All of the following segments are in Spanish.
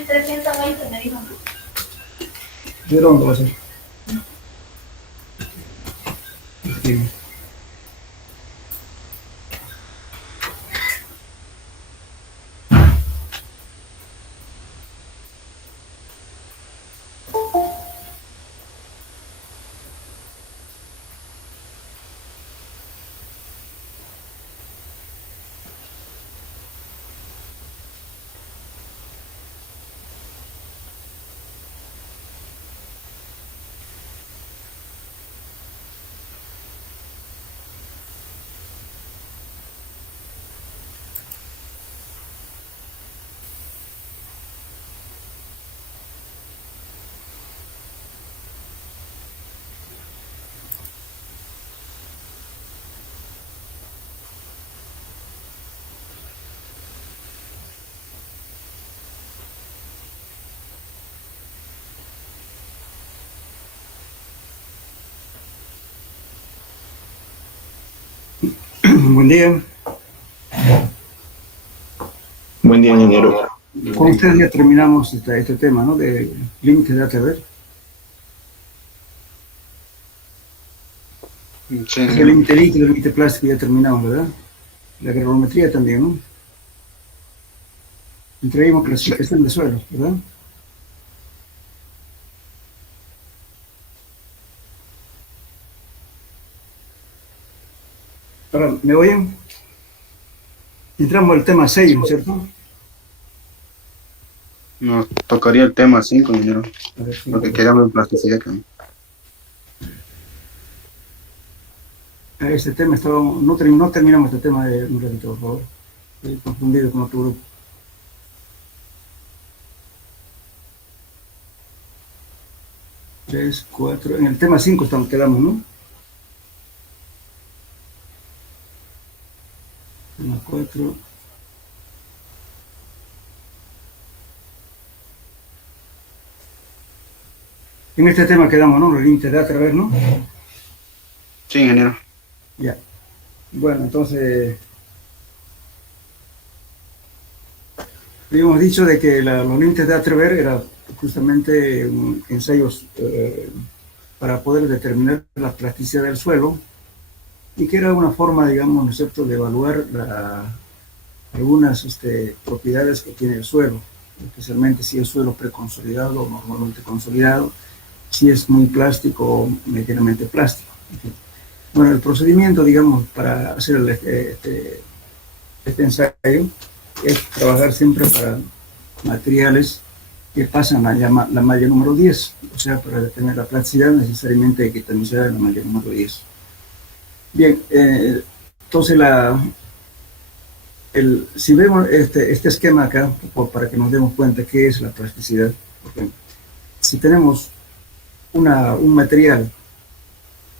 1320 me dijo. ¿De dónde va a ser? Sí. Buen día. Buen día, ingeniero. Con ustedes ya terminamos este tema, ¿no? De límite de ATV. Sí, El límite líquido, el límite plástico ya terminamos, ¿verdad? La granulometría también, ¿no? Entrevimos clasificación de suelos, ¿verdad? Ahora, ¿me oyen? Entramos al tema 6, ¿no es cierto? nos tocaría el tema 5, ingeniero, A ver, sí. porque quedamos en plasticidad también. Este tema no terminamos este tema de un ratito, por favor. Estoy confundido con otro grupo. Tres, cuatro. En el tema 5 quedamos, ¿no? Tema 4. En este tema quedamos, ¿no? El límite de ATV, ¿no? Sí, ingeniero. Ya. Bueno, entonces habíamos dicho de que los límites de Atreber era justamente ensayos para poder determinar la plasticidad del suelo y que era una forma, digamos, ¿no es cierto?, de evaluar algunas propiedades que tiene el suelo, especialmente si es suelo preconsolidado o normalmente consolidado, si es muy plástico o medianamente plástico. Bueno, el procedimiento, digamos, para hacer este ensayo es trabajar siempre para materiales que pasan la malla número 10. O sea, para determinar la plasticidad necesariamente hay que tamizar la malla número 10. Bien, entonces si vemos este esquema acá, para que nos demos cuenta qué es la plasticidad, porque si tenemos un material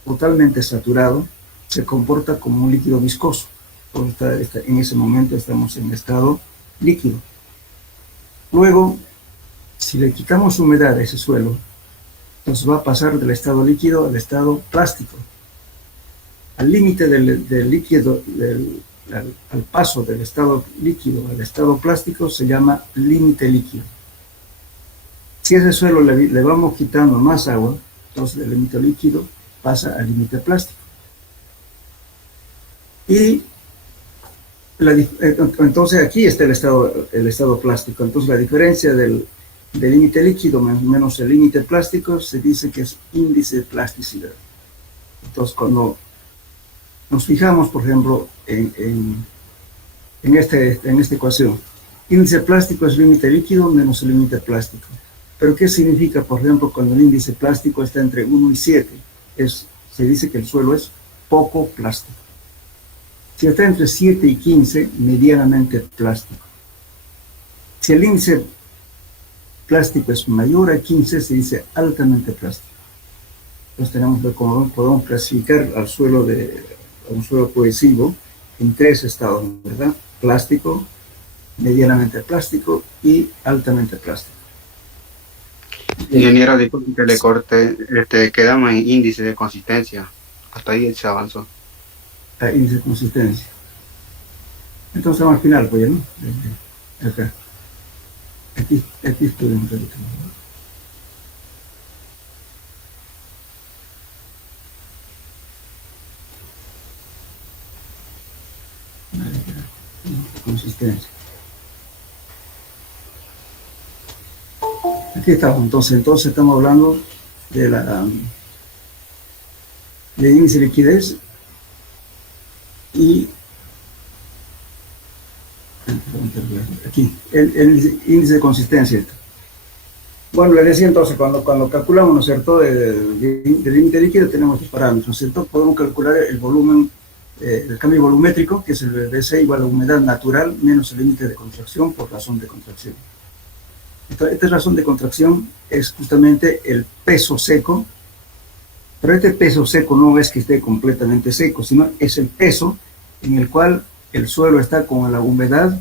totalmente saturado, se comporta como un líquido viscoso. En ese momento estamos en estado líquido. Luego, si le quitamos humedad a ese suelo, entonces va a pasar del estado líquido al estado plástico. Al límite del líquido, al paso del estado líquido al estado plástico se llama límite líquido. Si a ese suelo le vamos quitando más agua, entonces el límite líquido pasa al límite plástico. Y entonces aquí está el estado plástico. Entonces la diferencia del límite líquido menos el límite plástico se dice que es índice de plasticidad. Entonces cuando nos fijamos, por ejemplo, en esta ecuación, índice plástico es límite líquido menos el límite plástico. Pero ¿qué significa, por ejemplo, cuando el índice plástico está entre 1 y 7? Se dice que el suelo es poco plástico. Si está entre 7 y 15, medianamente plástico. Si el índice plástico es mayor a 15, se dice altamente plástico. Entonces tenemos que podemos clasificar a un suelo cohesivo en 3 estados, ¿verdad? Plástico, medianamente plástico y altamente plástico. Ingeniero, disculpe que le corte, quedamos en índice de consistencia. Hasta ahí se avanzó. Índice de consistencia. Entonces vamos al final, pues, ¿no? Acá. Aquí estoy en el consistencia. Aquí estamos, entonces estamos hablando de de índice de liquidez y aquí, el índice de consistencia. Bueno, le decía entonces, cuando calculamos, ¿no es cierto?, del límite líquido tenemos estos parámetros, ¿no es cierto? Podemos calcular el volumen, el cambio volumétrico, que es el BC igual a humedad natural menos el límite de contracción por razón de contracción. Entonces, esta razón de contracción es justamente el peso seco, pero este peso seco no es que esté completamente seco, sino es el peso en el cual el suelo está con la humedad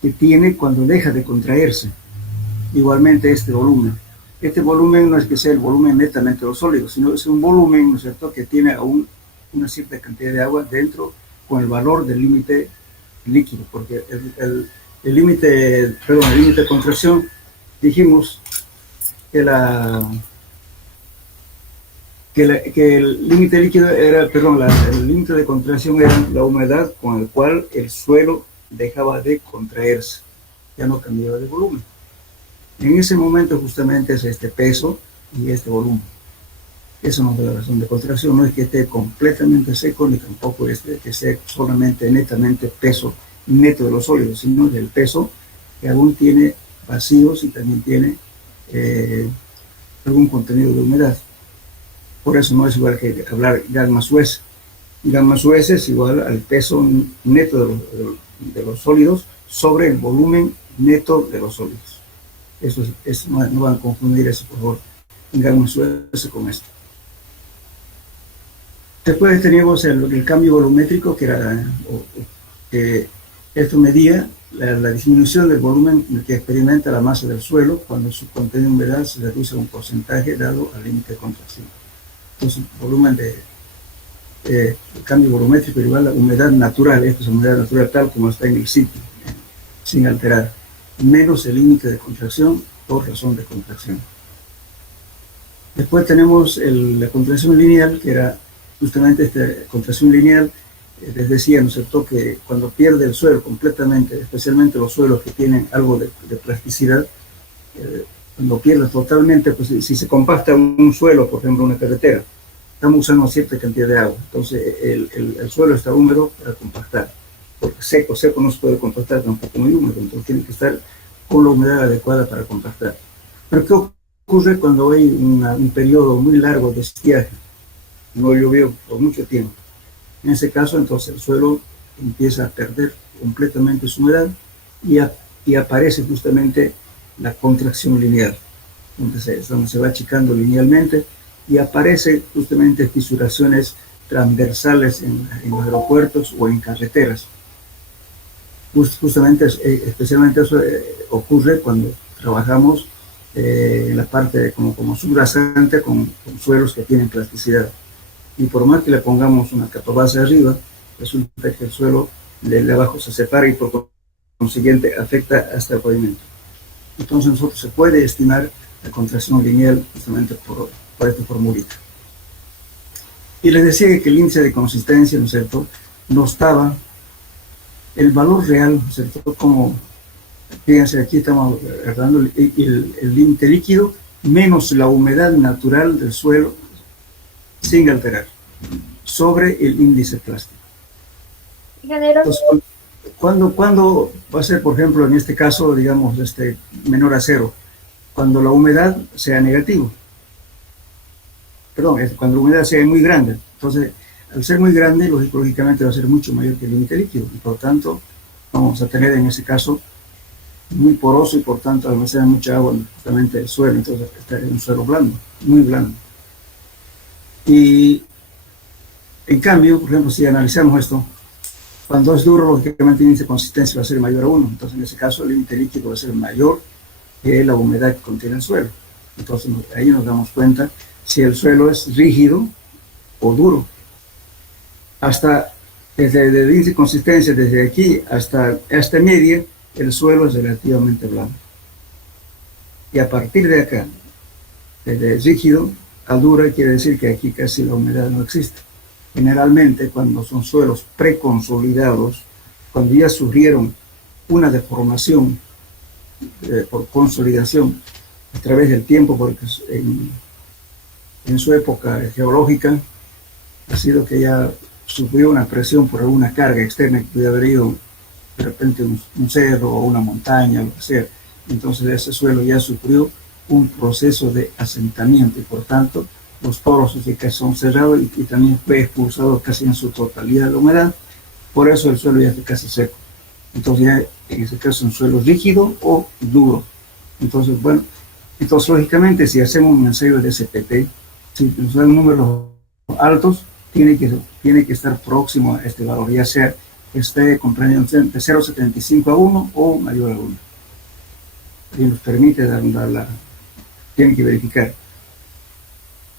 que tiene cuando deja de contraerse. Igualmente este volumen. Este volumen no es que sea el volumen netamente de los sólidos, sino es un volumen, ¿no es cierto?, que tiene aún una cierta cantidad de agua dentro con el valor del límite líquido, porque el límite de contracción, dijimos que el límite líquido era, el límite de contracción era la humedad con el cual el suelo dejaba de contraerse, ya no cambiaba de volumen. En ese momento justamente es este peso y este volumen. Eso nos da la razón de contracción, no es que esté completamente seco, ni tampoco es que sea solamente netamente peso neto de los sólidos, sino del peso que aún tiene vacíos y también tiene algún contenido de humedad. Por eso no es igual que hablar gamma suez. Gamma suez es igual al peso neto de los sólidos sobre el volumen neto de los sólidos. Eso no van a confundir eso, por favor. Gamma suez con esto. Después teníamos el cambio volumétrico, que esto medía la disminución del volumen que experimenta la masa del suelo cuando su contenido de humedad se reduce a un porcentaje dado al límite de contracción. Entonces, el volumen el cambio volumétrico igual a la humedad natural, esto es humedad natural tal como está en el sitio, sin alterar, menos el límite de contracción por razón de contracción. Después tenemos la contracción lineal, que era justamente esta contracción lineal. Les decía, ¿no es cierto?, que cuando pierde el suelo completamente, especialmente los suelos que tienen algo de plasticidad, cuando pierde totalmente, pues si se compacta un suelo, por ejemplo una carretera, estamos usando cierta cantidad de agua, entonces el suelo está húmedo para compactar, porque seco no se puede compactar tampoco muy húmedo, entonces tiene que estar con la humedad adecuada para compactar. Pero ¿qué ocurre cuando hay un periodo muy largo de estiaje? No llovió por mucho tiempo. En ese caso, entonces, el suelo empieza a perder completamente su humedad y aparece justamente la contracción lineal, donde se va achicando linealmente y aparece justamente fisuraciones transversales en los aeropuertos o en carreteras. Justamente, especialmente eso ocurre cuando trabajamos en la parte como subrasante con suelos que tienen plasticidad. Y por más que le pongamos una capa base arriba, resulta que el suelo de abajo se separa y por consiguiente afecta hasta el pavimento. Entonces nosotros se puede estimar la contracción lineal justamente por esta formulita. Y les decía que el índice de consistencia, ¿no es cierto?, no estaba el valor real, ¿no es cierto?, como, fíjense, aquí estamos agarrando el límite líquido menos la humedad natural del suelo sin alterar, sobre el índice plástico. Entonces, ¿cuándo va a ser, por ejemplo, en este caso, digamos, menor a cero? Cuando la humedad sea negativo. Perdón, cuando la humedad sea muy grande. Entonces, al ser muy grande, lógicamente va a ser mucho mayor que el límite líquido. Y por tanto, vamos a tener en ese caso muy poroso y por tanto almacena mucha agua justamente el suelo. Entonces, está en un suelo blando, muy blando. Y en cambio, por ejemplo, si analizamos esto, cuando es duro, lógicamente el índice de consistencia va a ser mayor a 1. Entonces, en ese caso, el límite líquido va a ser mayor que la humedad que contiene el suelo. Entonces, ahí nos damos cuenta si el suelo es rígido o duro. Hasta desde el índice de consistencia, desde aquí hasta esta media, el suelo es relativamente blando. Y a partir de acá, de rígido a dura, quiere decir que aquí casi la humedad no existe. Generalmente, cuando son suelos preconsolidados, cuando ya sufrieron una deformación por consolidación a través del tiempo, porque en su época geológica ha sido que ya sufrió una presión por alguna carga externa que puede haber ido de repente un cerro o una montaña, lo que sea. Entonces ese suelo ya sufrió un proceso de asentamiento y por tanto los poros que son cerrados y también fue expulsado casi en su totalidad la humedad, por eso el suelo ya está casi seco. Entonces ya en ese caso es un suelo rígido o duro. Entonces, bueno, entonces lógicamente si hacemos un ensayo de SPT, si nos dan números altos, tiene que estar próximo a este valor, ya sea que esté comprendiendo entre 0,75 a 1 o mayor a 1. Y nos permite tiene que verificar.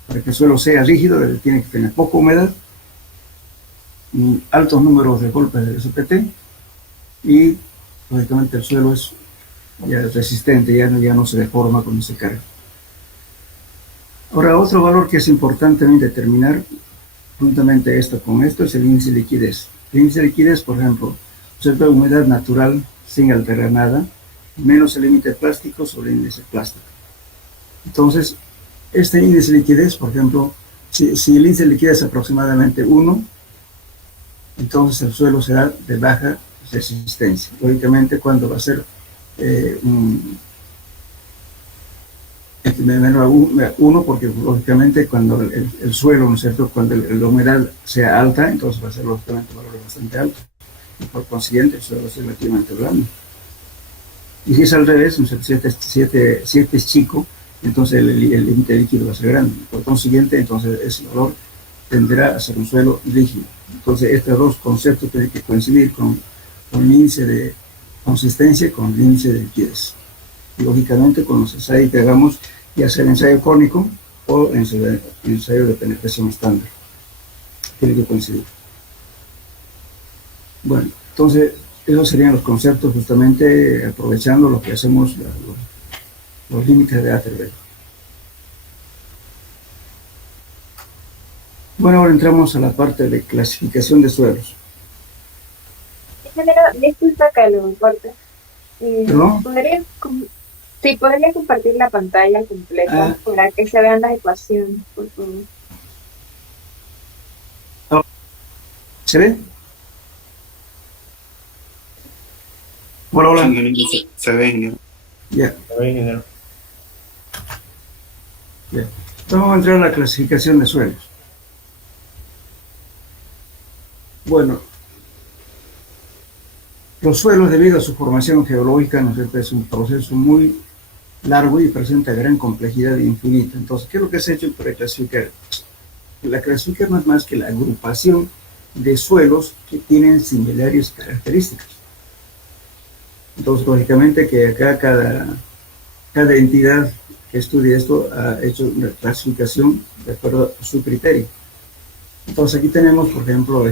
Para que el suelo sea rígido, tiene que tener poca humedad, altos números de golpes de SPT y, lógicamente, el suelo es ya resistente, ya no se deforma cuando se carga. Ahora, otro valor que es importante determinar, juntamente con esto, es el índice de liquidez. El índice de liquidez, por ejemplo, observa humedad natural sin alterar nada, menos el límite plástico sobre el índice plástico. Entonces, este índice de liquidez, por ejemplo, si el índice de liquidez es aproximadamente 1, entonces el suelo será de baja resistencia. Lógicamente, cuando va a ser menor a 1, porque lógicamente cuando el suelo, ¿no es cierto?, cuando la humedad sea alta, entonces va a ser lógicamente un valor bastante alto. Y por consiguiente el suelo va a ser relativamente blando. Y si es al revés, si este es chico, entonces el límite líquido va a ser grande. Por consiguiente, entonces ese valor tenderá a ser un suelo rígido. Entonces estos dos conceptos tienen que coincidir con el índice de consistencia y con el índice de liquidez. Y lógicamente con los ensayos que hagamos, ya sea el ensayo cónico o el ensayo de penetración estándar, tiene que coincidir. Bueno, entonces esos serían los conceptos, justamente aprovechando lo que hacemos, los límites de Atterberg. Bueno, ahora entramos a la parte de clasificación de suelos. Disculpa que lo importe. ¿Perdón? ¿Podría compartir la pantalla completa para que se vean las ecuaciones, por favor? ¿Se ve? Hola, hola. Se ve, ingeniero. Ya. Se ve, ingeniero. Ya. Entonces vamos a entrar a la clasificación de suelos. Bueno, los suelos, debido a su formación geológica, ¿no es cierto?, es un proceso muy largo y presenta gran complejidad infinita. Entonces, ¿qué es lo que se ha hecho para clasificar? La clasificación no es más que la agrupación de suelos que tienen similares características. Entonces, lógicamente que acá cada entidad que estudia esto ha hecho una clasificación de acuerdo a su criterio. Entonces, aquí tenemos, por ejemplo,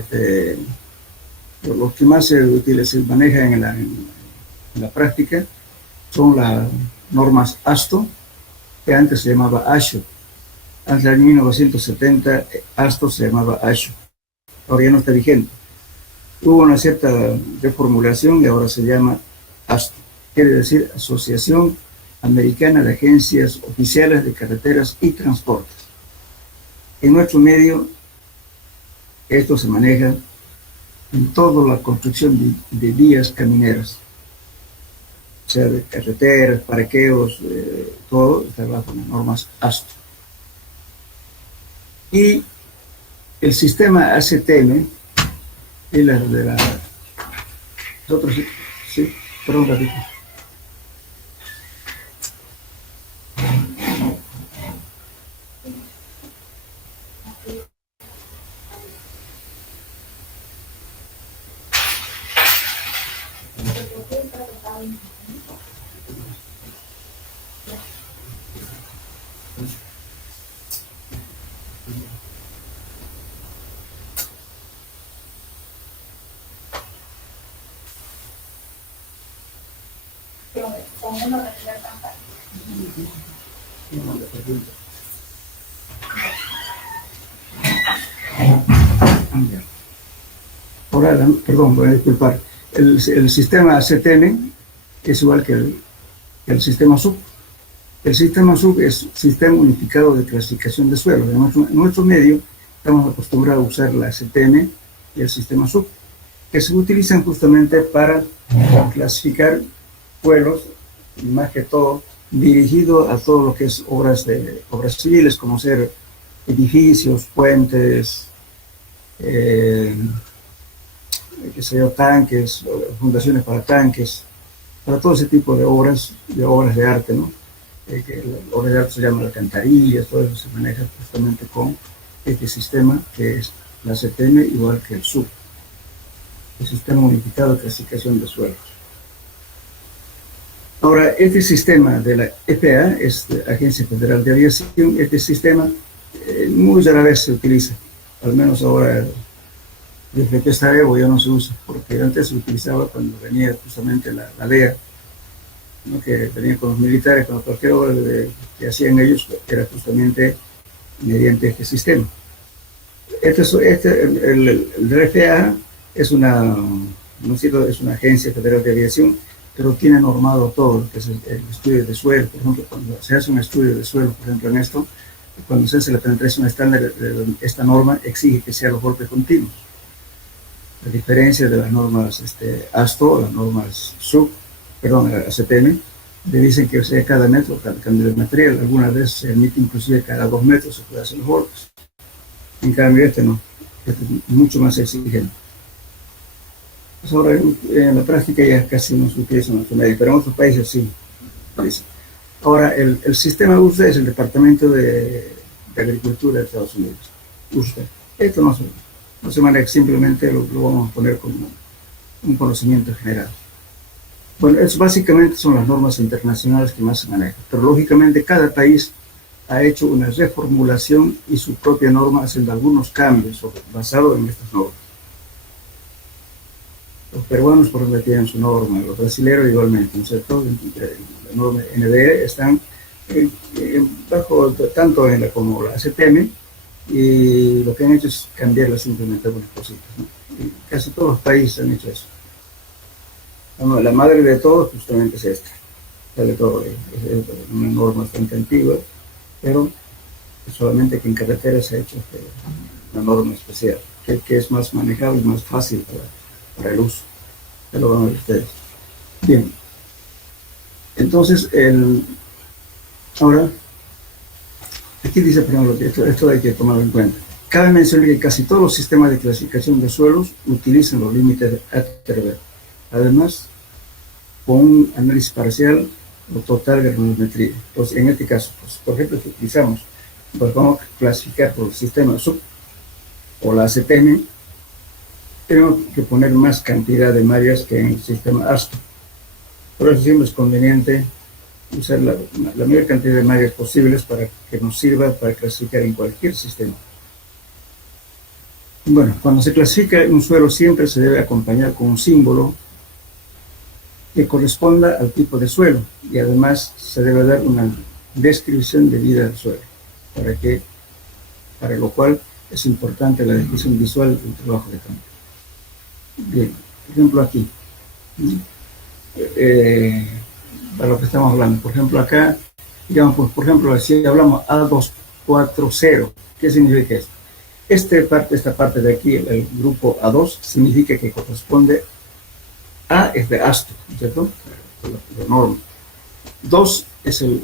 los que más se manejan en la práctica son las normas ASTO, que antes se llamaba ASHO. Antes del año 1970, ASTO se llamaba ASHO. Ahora ya no está vigente. Hubo una cierta reformulación y ahora se llama ASTO. Quiere decir Asociación Americana de Agencias Oficiales de Carreteras y Transportes. En nuestro medio, esto se maneja en toda la construcción de vías camineras, o sea, de carreteras, parqueos, todo está bajo las normas ASTO. Y el sistema ACTM es la de la... Nosotros, sí, perdón, ratito. Ahora, perdón, voy a disculpar. El sistema CTM es igual que el sistema SUB. El sistema SUB es Sistema Unificado de Clasificación de Suelos. En nuestro medio estamos acostumbrados a usar la CTM y el sistema SUB, que se utilizan justamente para clasificar suelos, más que todo dirigido a todo lo que es obras civiles, como ser edificios, puentes, qué sé yo, tanques, fundaciones para tanques, para todo ese tipo de obras de arte, ¿no? Que la obra de arte se llama alcantarillas, todo eso se maneja justamente con este sistema que es la CTM igual que el SUB, el Sistema Unificado de Clasificación de Suelos. Ahora, este sistema de la EPA, es la Agencia Federal de Aviación, este sistema muy rara vez se utiliza, al menos ahora desde que está Evo ya no se usa, porque antes se utilizaba cuando venía justamente la LEA, ¿no? Que venía con los militares, con cualquier obra que hacían ellos, era justamente mediante este sistema. El RFA es una agencia federal de aviación, pero tiene normado todo, que es el estudio de suelo. Por ejemplo, cuando se hace un estudio de suelo, por ejemplo en esto, cuando se hace la penetración estándar, esta norma exige que sea los golpes continuos. A diferencia de las normas ASTO, las normas ACTM, le dicen que sea cada metro, cada cambio de material. Algunas veces se emite inclusive cada 2 metros se puede hacer los golpes. En cambio no, este es mucho más exigente. Pues ahora en la práctica ya casi no se utiliza en nuestro medio, pero en otros países sí. Ahora, el sistema USDA es el Departamento de Agricultura de Estados Unidos. USDA. Esto no se maneja, simplemente lo vamos a poner como un conocimiento general. Bueno, eso básicamente son las normas internacionales que más se manejan, pero lógicamente cada país ha hecho una reformulación y su propia norma haciendo algunos cambios basados en estas normas. Los peruanos, por ejemplo, tienen su norma, los brasileños igualmente, ¿no es cierto? La norma NDE están bajo tanto en como la ACTM, y lo que han hecho es cambiarla simplemente algunas cositas, ¿no? Y casi todos los países han hecho eso. La madre de todos justamente es esta. De todo, es una norma bastante antigua, pero solamente que en carretera se ha hecho una norma especial, que es más manejable y más fácil para el uso. Ya lo van a ver ustedes. Bien. Entonces, ahora, aquí dice, por ejemplo, esto hay que tomarlo en cuenta. Cabe mencionar que casi todos los sistemas de clasificación de suelos utilizan los límites de Atterberg. Además, con un análisis parcial o total de granulometría. Entonces, en este caso, pues, por ejemplo, si utilizamos, pues vamos a clasificar por el sistema SUB o la ACTM, tenemos que poner más cantidad de mallas que en el sistema ASTO. Por eso siempre es conveniente usar la mayor cantidad de mallas posibles para que nos sirva para clasificar en cualquier sistema. Bueno, cuando se clasifica un suelo siempre se debe acompañar con un símbolo que corresponda al tipo de suelo, y además se debe dar una descripción de vida del suelo, para lo cual es importante la descripción visual del trabajo de campo. Bien, por ejemplo aquí, para lo que estamos hablando, por ejemplo acá, digamos, pues, por ejemplo, si hablamos A240, ¿qué significa esto? Esta parte de aquí, el grupo A2, significa que corresponde A es de ASTO, ¿cierto? La norma. 2 es el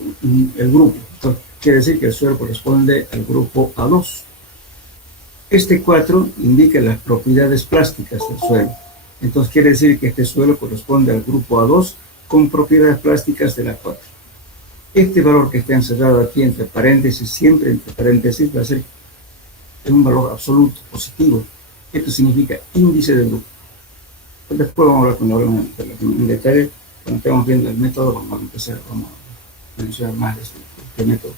grupo, entonces quiere decir que el suelo corresponde al grupo A2. Este 4 indica las propiedades plásticas del suelo, entonces quiere decir que este suelo corresponde al grupo A2 con propiedades plásticas de la 4. Este valor que está encerrado aquí entre paréntesis, siempre entre paréntesis, va a ser un valor absoluto, positivo. Esto significa índice de grupo. Después vamos a hablar cuando hablemos en detalle, cuando estemos viendo el método, vamos a mencionar más de este método.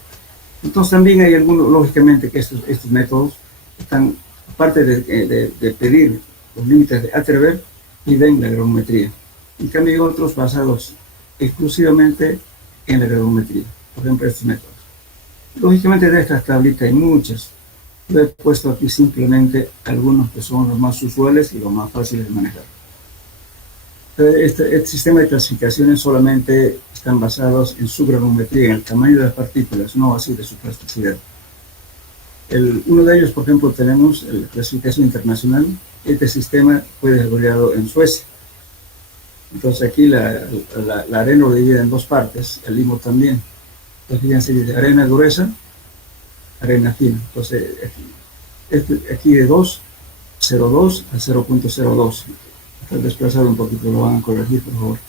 Entonces también hay algunos, lógicamente, que estos métodos están, aparte de pedir los límites de Atterberg, piden la granulometría. En cambio hay otros basados exclusivamente en la granulometría, por ejemplo estos métodos. Lógicamente de estas tablitas hay muchas. Yo he puesto aquí simplemente algunos que son los más usuales y los más fáciles de manejar. Este sistema de clasificaciones solamente están basados en su granulometría, en el tamaño de las partículas, no así de su plasticidad. Uno de ellos, por ejemplo, tenemos la clasificación internacional. Este sistema fue desarrollado en Suecia. Entonces aquí la arena lo divide en dos partes, el limo también. Entonces fíjense, dice arena gruesa, arena fina. Entonces aquí de 2,02 a 0,02. Está desplazado un poquito, lo van a corregir, por favor.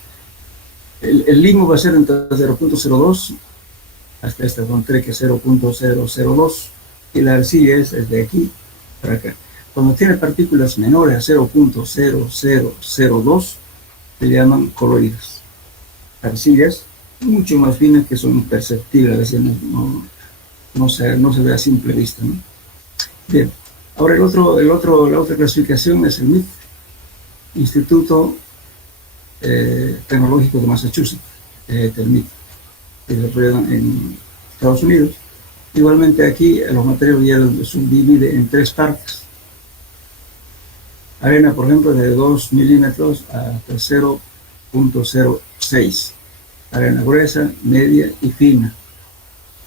El limo va a ser entre 0,02 hasta esta frontera, que es 0,002. Y la arcilla es de aquí para acá. Cuando tiene partículas menores a 0,0002, se llaman coloides. Arcillas mucho más finas que son imperceptibles, a veces no se ve a simple vista, ¿no? Bien, ahora la otra clasificación es el MIT, Instituto Tecnológico de Massachusetts, el MIT, que se desarrollado en Estados Unidos. Igualmente aquí los materiales ya los subdivide en tres partes. Arena, por ejemplo, de 2 milímetros hasta 0,06. Arena gruesa, media y fina.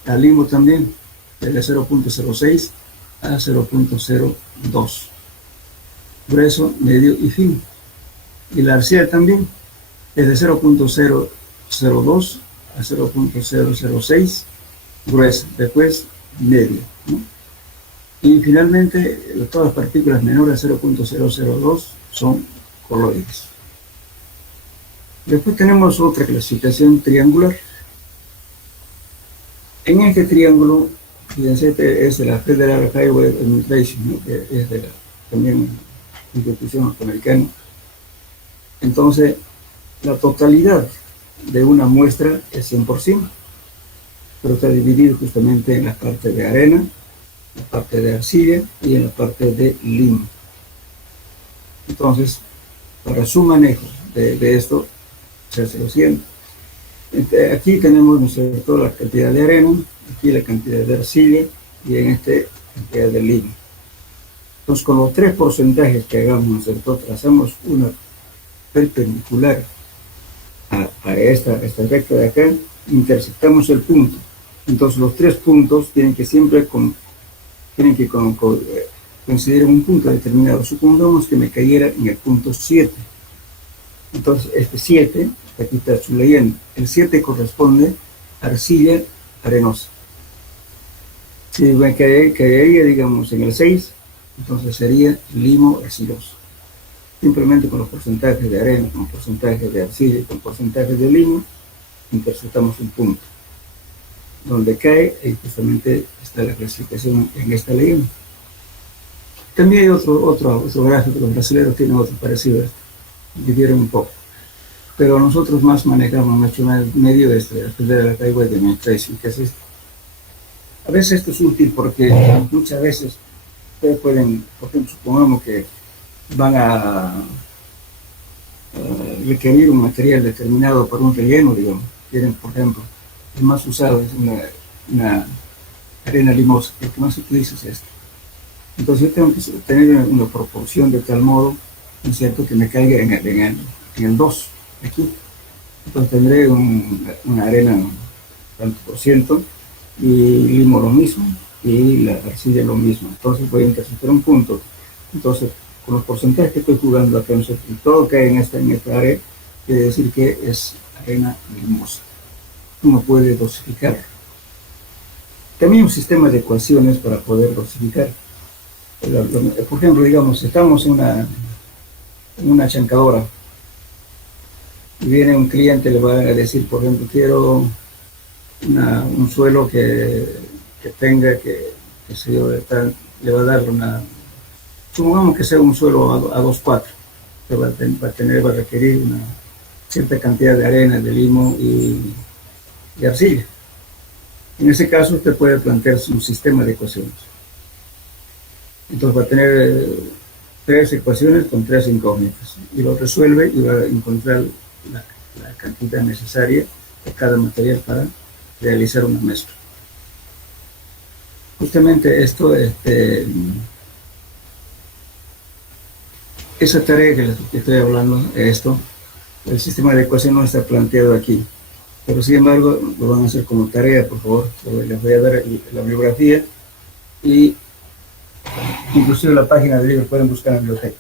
El limo también, de 0,06 a 0,02. Grueso, medio y fino. Y la arcilla también, es de 0,002 a 0,006. Gruesa, después media, ¿no? Y finalmente todas las partículas menores a 0,002 son coloides. Después tenemos otra clasificación triangular. En este triángulo, fíjense, este es de la Federal Highway Administration, ¿no? Que es de la también institución norteamericana. Entonces, la totalidad de una muestra es 100%. Pero está dividido justamente en la parte de arena, la parte de arcilla y en la parte de limo. Entonces, para su manejo de esto, se hace lo siguiente. Aquí tenemos, ¿no es cierto?, la cantidad de arena, aquí la cantidad de arcilla y en este la cantidad de limo. Entonces, con los tres porcentajes que hagamos, ¿no es cierto?, trazamos una perpendicular a esta recta de acá, intersectamos el punto. Entonces los tres puntos tienen que siempre coincidir en un punto determinado. Supongamos que me cayera en el punto 7. Entonces este 7, aquí está su leyenda, el 7 corresponde a arcilla arenosa. Si me caería, digamos, en el 6, entonces sería limo arcilloso. Simplemente con los porcentajes de arena, con porcentajes de arcilla y con porcentajes de limo, intersectamos un punto. Donde cae, y justamente está la clasificación en esta leyenda. También hay otro gráfico, los brasileños tienen otro parecido a este, difieren un poco. Pero nosotros más manejamos nuestro medio de la Highway Administration, que es este. A veces esto es útil porque muchas veces ustedes pueden, por ejemplo, supongamos que van a requerir un material determinado para un relleno, digamos. Quieren, por ejemplo, el más usado es una arena limosa, el que más se utiliza es este. Entonces yo tengo que tener una proporción de tal modo, ¿no es cierto?, que me caiga en el 2, aquí. Entonces tendré una arena tanto por ciento, y limo lo mismo, y la arcilla lo mismo. Entonces voy a intersectar un punto. Entonces, con los porcentajes que estoy jugando acá, ¿no es cierto?, y todo cae en esta área, quiere decir que es arena limosa. Uno puede dosificar. También un sistema de ecuaciones para poder dosificar. Por ejemplo, digamos, estamos en una chancadora y viene un cliente, le va a decir, por ejemplo, quiero un suelo que tenga, que se le va a dar supongamos que sea un suelo a 2,4, que va a requerir una cierta cantidad de arena, de limo y arcilla. En ese caso usted puede plantearse un sistema de ecuaciones. Entonces va a tener tres ecuaciones con tres incógnitas y lo resuelve y va a encontrar la cantidad necesaria de cada material para realizar una mezcla. justamente esto, esa tarea que estoy hablando, esto, el sistema de ecuación no está planteado aquí, pero sin embargo lo van a hacer como tarea, por favor. Les voy a dar la bibliografía y inclusive la página del libro, pueden buscar en la biblioteca.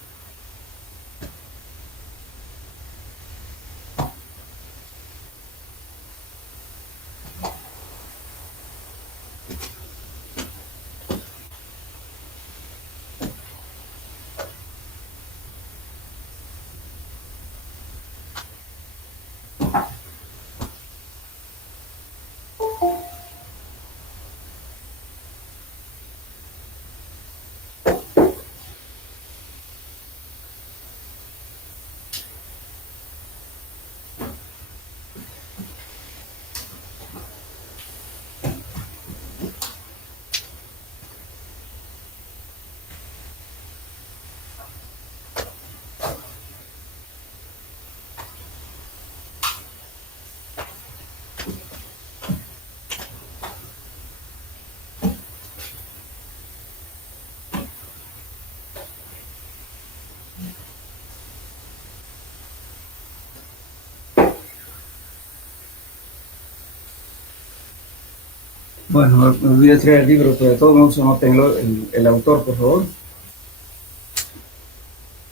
Bueno, me olvidé de traer el libro, pero de todos modos anotenlo, el autor, por favor.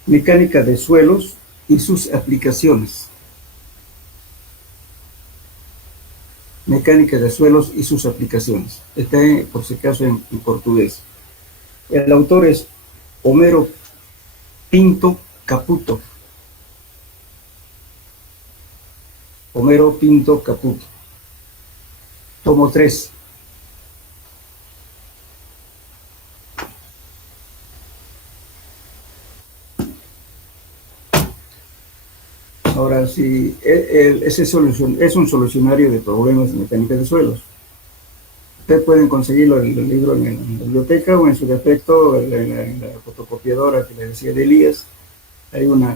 Mecánica de suelos y sus aplicaciones. Mecánica de suelos y sus aplicaciones. Está, por si acaso, en portugués. El autor es Homero Pinto Caputo. Homero Pinto Caputo. Tomo 3. Ahora, si ese es un solucionario de problemas de mecánica de suelos. Ustedes pueden conseguirlo el libro en la biblioteca o en su defecto en la fotocopiadora que les decía de Elías. Hay una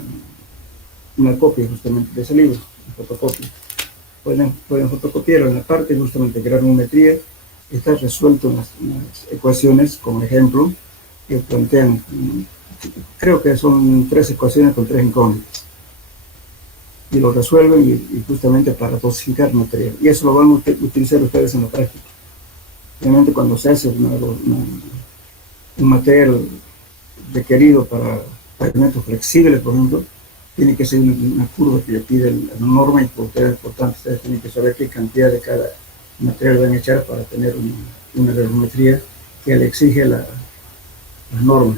copia justamente de ese libro, una fotocopia. Pueden fotocopiarlo en la parte justamente de granulometría. Está resuelto en las ecuaciones, como ejemplo, que plantean, creo que son 3 ecuaciones con 3 incógnitas. Y lo resuelven y justamente para dosificar material. Y eso lo van a utilizar ustedes en la práctica. Realmente cuando se hace un material requerido para pavimentos flexibles, por ejemplo, tiene que ser una curva que le pide la norma y por tanto ustedes tienen que saber qué cantidad de cada material van a echar para tener una granulometría que le exige las normas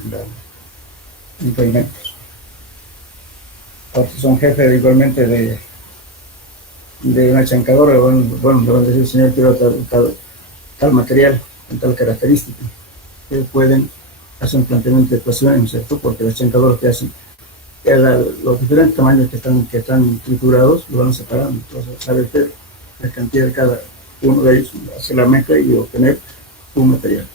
en pavimentos. Ahora, si son jefes igualmente de una chancadora, bueno, le van a decir, señor, quiero tal material, con tal característica. Ellos pueden hacer un planteamiento de ecuaciones, ¿no es cierto? Porque las chancadoras que hacen, los diferentes tamaños que están triturados, lo van separando. Entonces, sabe usted la cantidad de cada uno de ellos, hacer la mezcla y obtener un material.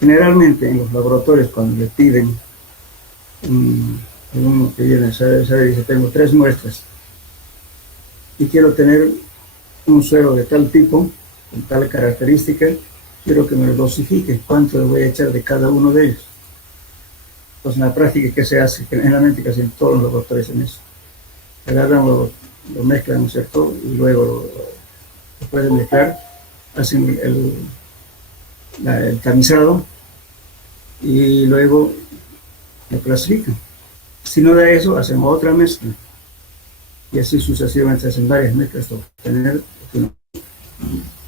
Generalmente, en los laboratorios, cuando le piden uno que viene, dice, tengo 3 muestras y quiero tener un suelo de tal tipo, con tal característica, quiero que me lo dosifique, cuánto le voy a echar de cada uno de ellos. Entonces, en la práctica, ¿qué se hace? Generalmente casi en todos los laboratorios en eso. Agarran, lo mezclan, ¿no es cierto? Y luego lo pueden mezclar, hacen el tamizado y luego lo clasifican. Si no da eso, hacen otra mezcla. Y así sucesivamente hacen varias mezclas hasta obtener.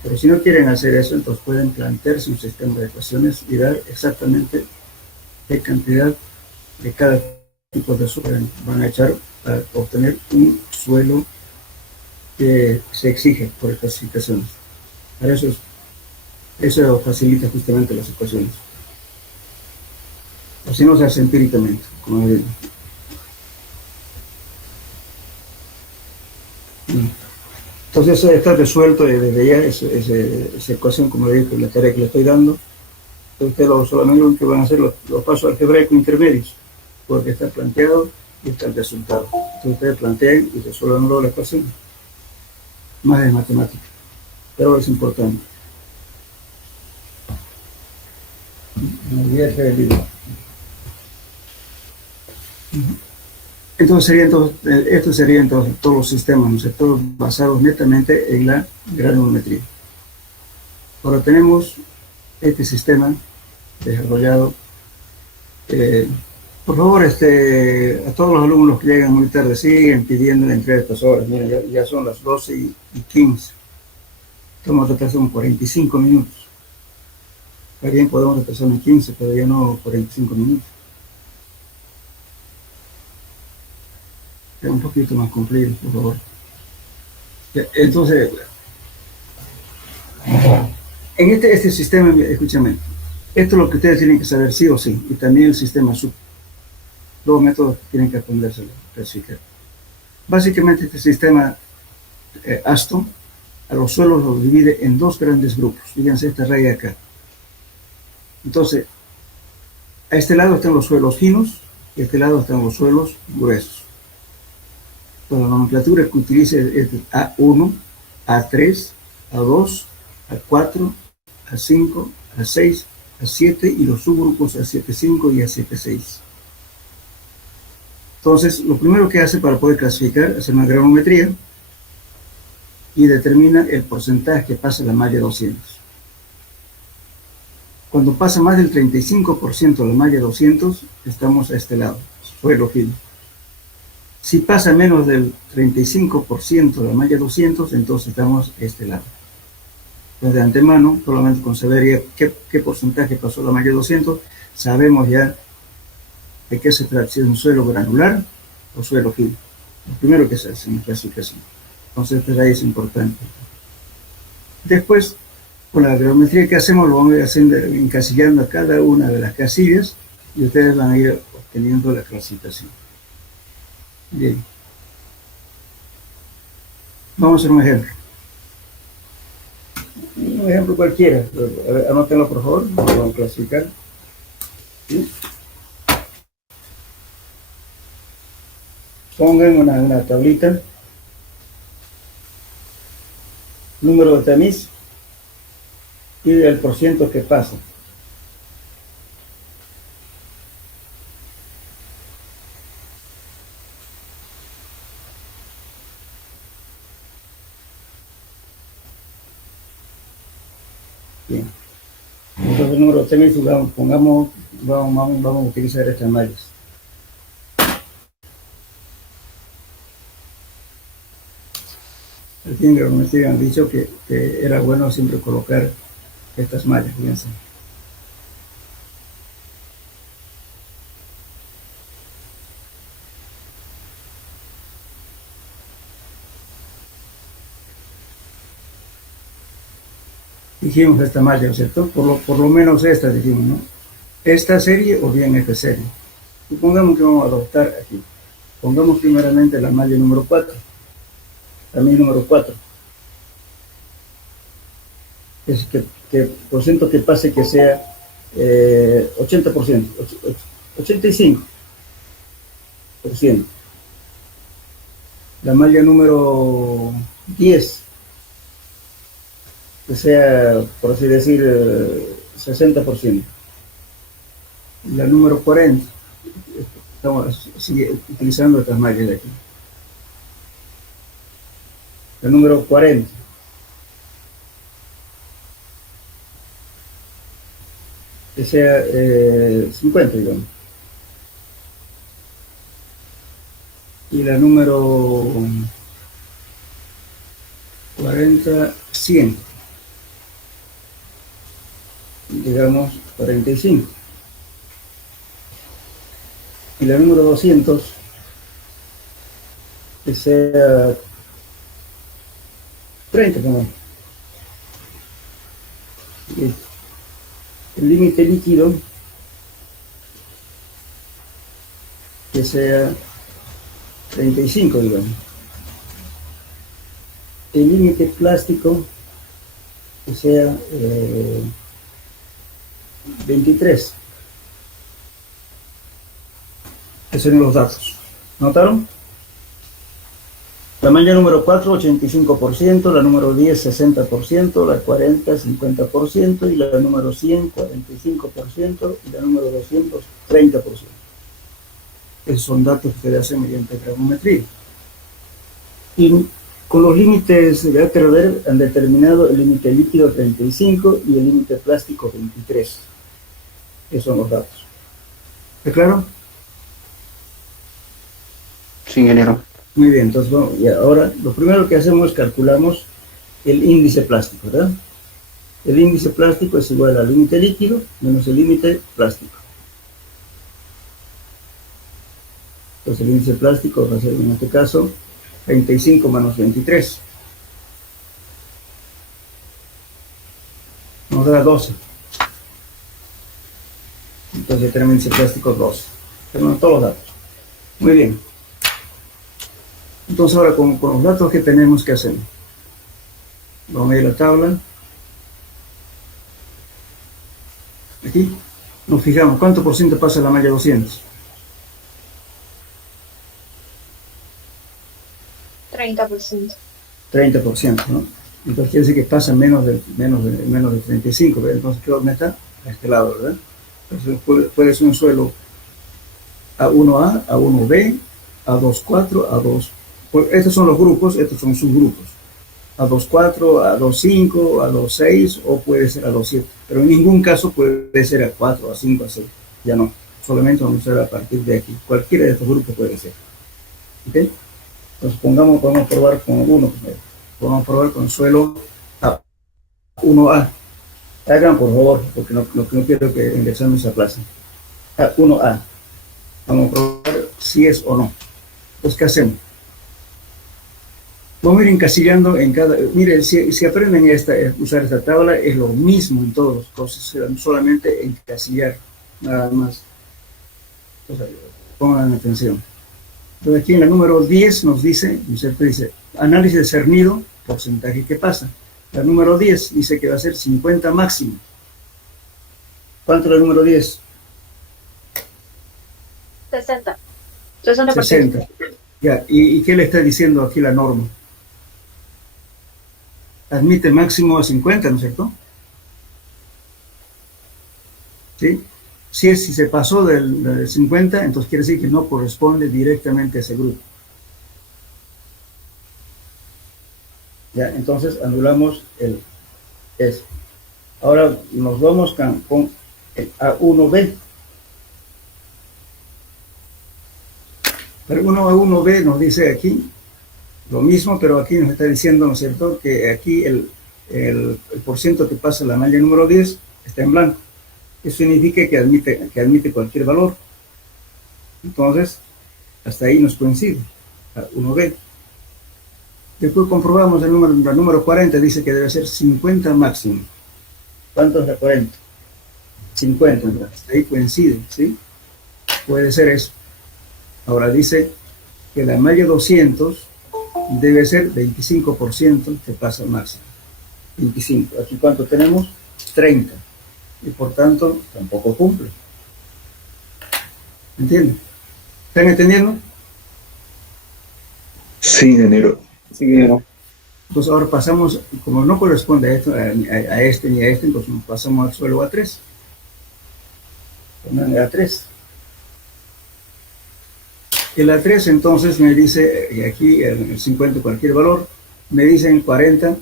Pero si no quieren hacer eso, entonces pueden plantearse un sistema de ecuaciones y dar exactamente qué cantidad de cada tipo de suelo van a echar para obtener un suelo que se exige por clasificaciones. Para eso facilita justamente las ecuaciones. O si no, se hace empíricamente, como digo. Entonces eso está resuelto desde ya, esa ecuación, como le digo, la tarea que le estoy dando. Entonces ustedes solamente lo que van a hacer los pasos algebraicos intermedios, porque está planteado y está el resultado. Entonces ustedes plantean y resuelven luego la ecuación. Más de matemática, pero es importante. Me olvidé el libro. Entonces estos serían entonces todos los sistemas, ¿no? Todos basados netamente en la granulometría. Ahora tenemos este sistema desarrollado. Por favor, a todos los alumnos que llegan muy tarde, siguen pidiendo la entrega de estas horas. Miren, ya son las 12:15. Estamos retrasando 45 minutos. Está bien, podemos retrasar en 15, pero ya no 45 minutos. Es un poquito más cumplido, por favor. Entonces, en este sistema, escúchame, esto es lo que ustedes tienen que saber sí o sí, y también el sistema sub. Los métodos que tienen que aprenderse a clasificar. Básicamente este sistema Aston a los suelos los divide en dos grandes grupos. Fíjense esta raya acá. Entonces, a este lado están los suelos finos y a este lado están los suelos gruesos. Pues la nomenclatura que utilice es A1, A3, A2, A4, A5, A6, A7 y los subgrupos A75 y A76. Entonces, lo primero que hace para poder clasificar es hacer una granulometría y determina el porcentaje que pasa la malla 200. Cuando pasa más del 35% de la malla 200, estamos a este lado, suelo fino. Si pasa menos del 35% de la malla 200, entonces estamos a este lado. Entonces, de antemano, solamente con saber qué porcentaje pasó la malla 200, sabemos ya de qué se trata, si es un suelo granular o suelo fino. Lo primero que se hace en la clasificación. Entonces, esta es importante. Después, con la granulometría que hacemos, lo vamos a ir haciendo, encasillando a cada una de las casillas y ustedes van a ir obteniendo la clasificación. Bien. Vamos a hacer un ejemplo. Un ejemplo cualquiera. A ver, anótenlo por favor, lo vamos a clasificar. ¿Sí? Pongan una tablita, número de tamiz y el porciento que pasa. Bien. Entonces el número de tamiz, vamos a utilizar estas mallas. Aquí en granulometría han dicho que era bueno siempre colocar estas mallas, fíjense. Dijimos esta malla, ¿cierto? Por lo menos esta dijimos, ¿no? Esta serie o bien esta serie. Supongamos que vamos a adoptar aquí. Pongamos primeramente la malla número 4. La malla número 4. Es que por ciento que pase que sea 80%, 85%. La malla número 10, que sea, por así decir, 60%. La número 40, estamos utilizando estas mallas de aquí. La número 40. Que sea 50, digamos. Y la número 40, 100. Digamos 45. Y la número 200, que sea 30 también. El límite líquido, que sea 35, digamos. El límite plástico, que sea 23. Esos son los datos. ¿Notaron? La malla número 4, 85%, la número 10, 60%, la 40, 50%, y la número 100, 45%, y la número 200, 30%. Esos son datos que se hacen mediante gravimetría. Y con los límites de ATRD han determinado el límite líquido 35 y el límite plástico 23. Esos son los datos. ¿Está claro? Sí, ingeniero. Muy bien, entonces bueno, y ahora lo primero que hacemos es calculamos el índice plástico, ¿verdad? El índice plástico es igual al límite líquido menos el límite plástico. Entonces el índice plástico va a ser en este caso 35 menos 23. Nos da 12. Entonces tenemos el índice plástico 12. Tenemos todos los datos. Muy bien. Entonces ahora con los datos que tenemos, ¿qué hacemos? Vamos a ir a la tabla. Aquí nos fijamos cuánto por ciento pasa la malla 200. 30%. 30%, ¿no? Entonces quiere decir que pasa menos de 35, ¿verdad? Entonces, ¿qué orden está? A este lado, ¿verdad? Entonces puede ser un suelo A1A, A1B, A24, A2. Pues estos son los grupos, estos son subgrupos. A24, A25, A26 o puede ser A27. Pero en ningún caso puede ser A4, A5, A6. Ya no. Solamente vamos a usar a partir de aquí. Cualquiera de estos grupos puede ser. ¿Ok? Entonces vamos a probar con uno primero. Vamos a probar con suelo A1A. Hagan por favor, porque no quiero que en el examen se aplacen. A1A. Vamos a probar si es o no. Entonces, ¿qué hacemos? Vamos a ir encasillando en cada... Miren, si aprenden a usar esta tabla, es lo mismo en todos los cosas, solamente encasillar, nada más. Entonces, pongan atención. Entonces, aquí en la número 10 nos dice, dice, análisis de cernido, porcentaje que pasa. La número 10 dice que va a ser 50 máximo. ¿Cuánto es la número 10? 60. 60%. 60. Ya, ¿y qué le está diciendo aquí la norma? Admite máximo a 50, ¿no es cierto? ¿Sí? Si se pasó del 50, entonces quiere decir que no corresponde directamente a ese grupo. Ya, entonces anulamos el S. Ahora nos vamos con el A1B. Pero A1B nos dice aquí lo mismo, pero aquí nos está diciendo, ¿no es cierto?, que aquí el porciento que pasa la malla número 10 está en blanco. Eso significa que admite cualquier valor. Entonces, hasta ahí nos coincide, A1B. Después comprobamos la número 40, dice que debe ser 50 máximo. ¿Cuánto es la 40? 50, entonces, hasta ahí coincide, ¿sí? Puede ser eso. Ahora dice que la malla 200 debe ser 25% que pasa máximo. 25. Aquí ¿cuánto tenemos? 30. Y por tanto, tampoco cumple. ¿Entienden? ¿Están entendiendo? Sí, ingeniero. Sí, ingeniero. Entonces ahora pasamos, como no corresponde a, esto, a este ni a este, entonces nos pasamos al suelo A3. Pongan el A3. El A3 entonces me dice, y aquí el 50 cualquier valor, me dicen 40,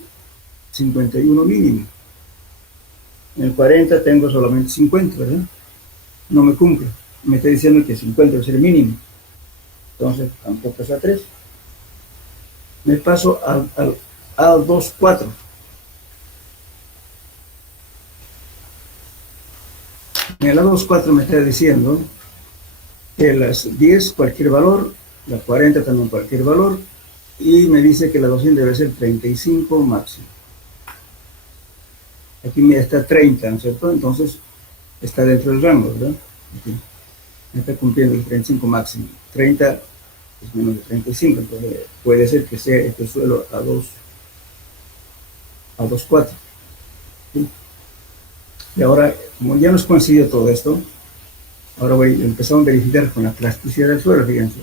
51 mínimo. En el 40 tengo solamente 50, ¿verdad? No me cumple. Me está diciendo que 50 debe ser el mínimo. Entonces tampoco es A3. Me paso al A24. En el A24 me está diciendo que las 10 cualquier valor, la 40 también cualquier valor, y me dice que la 200 debe ser 35 máximo. Aquí me está 30, ¿no es cierto? Entonces está dentro del rango, ¿verdad? Aquí me está cumpliendo el 35 máximo. 30 es menos de 35, entonces puede ser que sea este suelo A24. ¿Sí? Y ahora, como ya nos coincidió todo esto, ahora empezamos a verificar con la plasticidad del suelo, fíjense.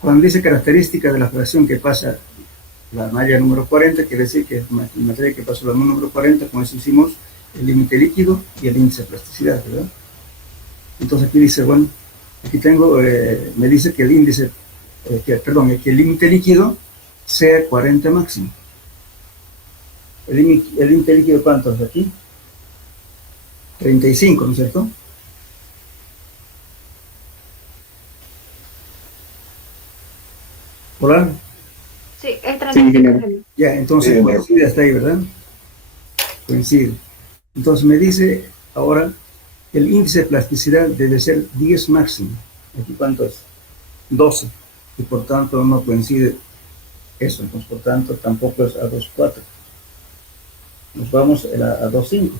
Cuando dice característica de la fracción que pasa la malla número 40, quiere decir que es materia que pasó la número 40, con eso hicimos el límite líquido y el índice de plasticidad, ¿verdad? Entonces aquí dice, bueno, aquí tengo, me dice que el índice, que el límite líquido sea 40 máximo. El límite líquido, ¿cuánto es aquí? 35, ¿no es cierto? Hola. Sí, es Sí, 35 ingeniero. Helio. Ya, entonces coincide hasta ahí, ¿verdad? Coincide. Entonces me dice ahora que el índice de plasticidad debe ser 10 máximo. ¿Aquí cuánto es? 12. Y por tanto no coincide eso. Entonces, por tanto, tampoco es a 2,4. Nos vamos a 2,5.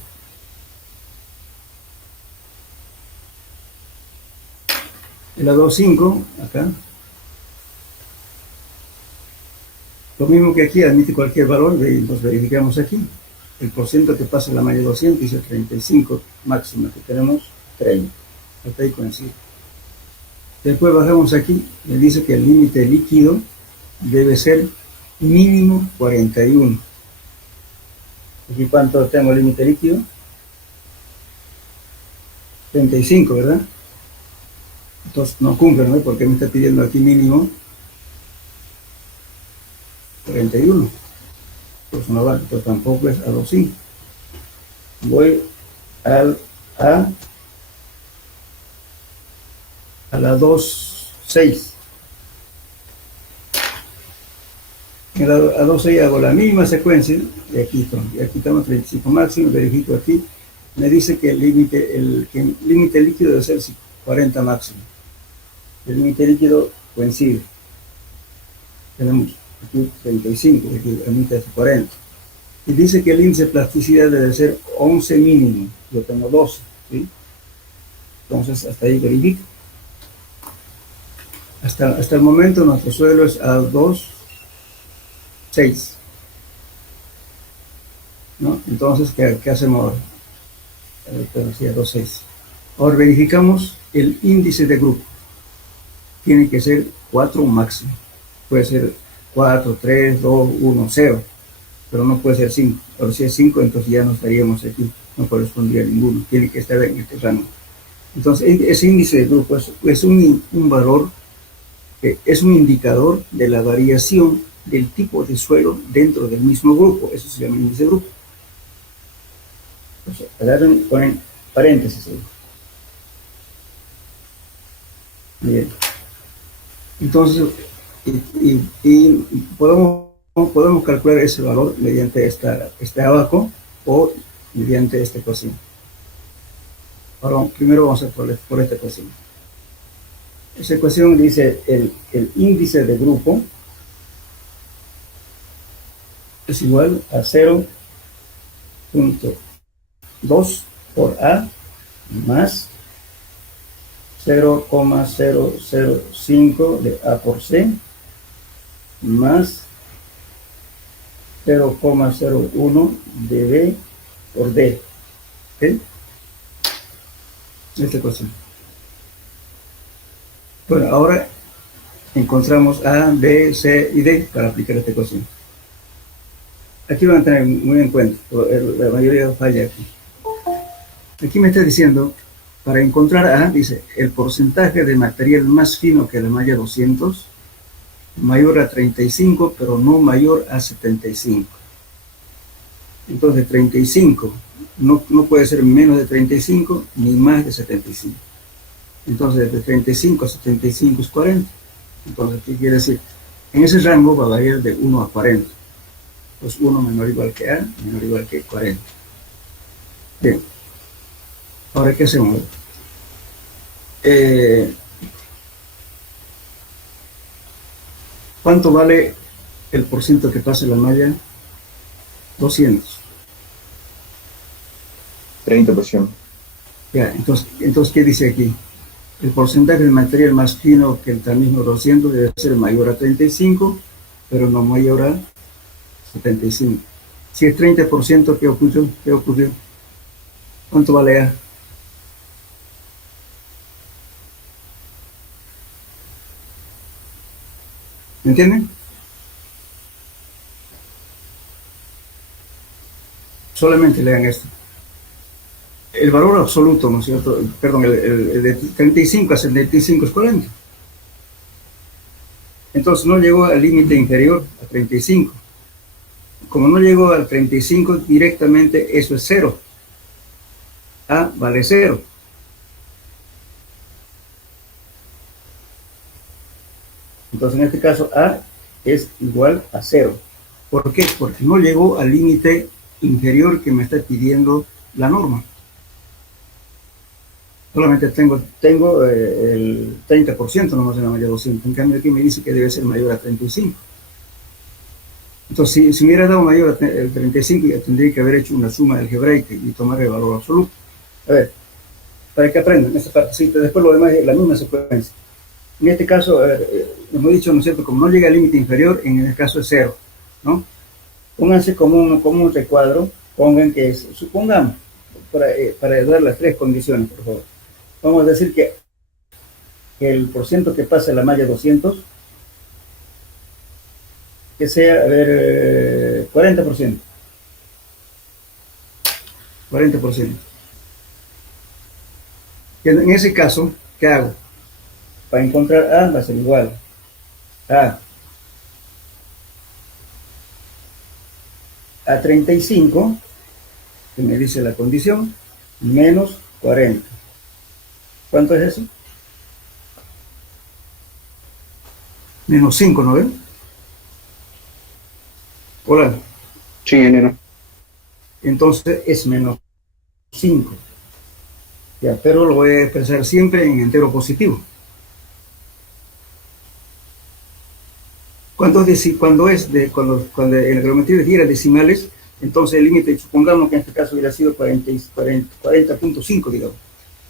El a 2,5, acá, lo mismo que aquí, admite cualquier valor, nos verificamos aquí. El porcentaje que pasa en la malla 200 dice 35 máxima, que tenemos 30. Hasta ahí coincide. Después bajamos aquí, me dice que el límite líquido debe ser mínimo 41. Aquí cuánto tengo el límite líquido? 35, ¿verdad? Entonces no cumple, ¿no? Porque me está pidiendo aquí mínimo 41. Pues no va, entonces tampoco es a 2,5. Voy a la 2,6. En la a 2,6 hago la misma secuencia, y aquí estamos 35 máximo, verifico aquí, me dice que el límite líquido debe ser 40 máximo. El límite líquido coincide. Tenemos aquí 35, aquí el límite es 40. Y dice que el índice de plasticidad debe ser 11 mínimo. Yo tengo 12, ¿sí? Entonces, hasta ahí verifico. Hasta el momento nuestro suelo es a 2,6. ¿No? Entonces, ¿qué hacemos ahora? Sí, a 2,6. Ahora verificamos el índice de grupo. Tiene que ser 4 máximo. Puede ser 4, 3, 2, 1, 0. Pero no puede ser 5. Pero si es 5, entonces ya no estaríamos aquí. No correspondría a ninguno. Tiene que estar en este rango. Entonces, ese índice de grupo es un valor, es un indicador de la variación del tipo de suelo dentro del mismo grupo. Eso se llama índice de grupo. Entonces, agarren, ponen paréntesis ahí. Bien. Entonces, y podemos calcular ese valor mediante este abaco o mediante esta ecuación. Ahora, primero vamos a ir por esta ecuación. Esa ecuación dice el índice de grupo es igual a 0,2 por A más 0,005 de A por C más 0,01 de B por D. ¿Ok? Esta ecuación. Bueno, ahora encontramos A, B, C y D para aplicar esta ecuación. Aquí van a tener muy en cuenta, la mayoría falla aquí. Aquí me está diciendo, para encontrar A, dice, el porcentaje de material más fino que la malla 200, mayor a 35, pero no mayor a 75. Entonces, 35 no puede ser menos de 35 ni más de 75. Entonces, de 35 a 75 es 40. Entonces, ¿qué quiere decir? En ese rango va a variar de 1 a 40. Pues 1 menor o igual que A, menor o igual que 40. Bien. Ahora, ¿qué hacemos? ¿Cuánto vale el porcentaje que pasa en la malla 200? 30%. Ya, entonces, ¿qué dice aquí? El porcentaje del material más fino que el mismo 200 debe ser mayor a 35, pero no mayor a 75. Si es 30%, ¿qué ocurrió? ¿Cuánto vale A? ¿Me entienden? solamente lean esto. El valor absoluto, ¿no es cierto? Perdón, el de 35 a 75 es 40. Entonces no llegó al límite inferior a 35. Como no llegó al 35, directamente eso es 0. A vale 0. Entonces en este caso A es igual a 0. ¿Por qué? Porque no llegó al límite inferior que me está pidiendo la norma. Solamente tengo el 30% nomás en la mayor de 200. En cambio aquí me dice que debe ser mayor a 35. Entonces si me hubiera dado mayor a 35, ya tendría que haber hecho una suma algebraica y tomar el valor absoluto. A ver, para que aprendan esta partecita. Después lo demás es la misma secuencia. En este caso, hemos dicho, ¿no es cierto? Como no llega al límite inferior, en el caso es 0, ¿no? Pónganse como un recuadro, pongan que es, supongamos, para dar las tres condiciones, por favor. Vamos a decir que el porciento que pasa la malla 200, que sea, a ver, 40%. 40%. En ese caso, ¿qué hago? Para encontrar A va a ser igual a 35, que me dice la condición, menos 40. ¿Cuánto es eso? Menos 5, ¿no ven? Hola. Sí, ingeniero. Entonces es menos 5. Ya, pero lo voy a expresar siempre en entero positivo. Cuando en la geometría diera decimales, entonces el límite, supongamos que en este caso hubiera sido 40.5, digamos.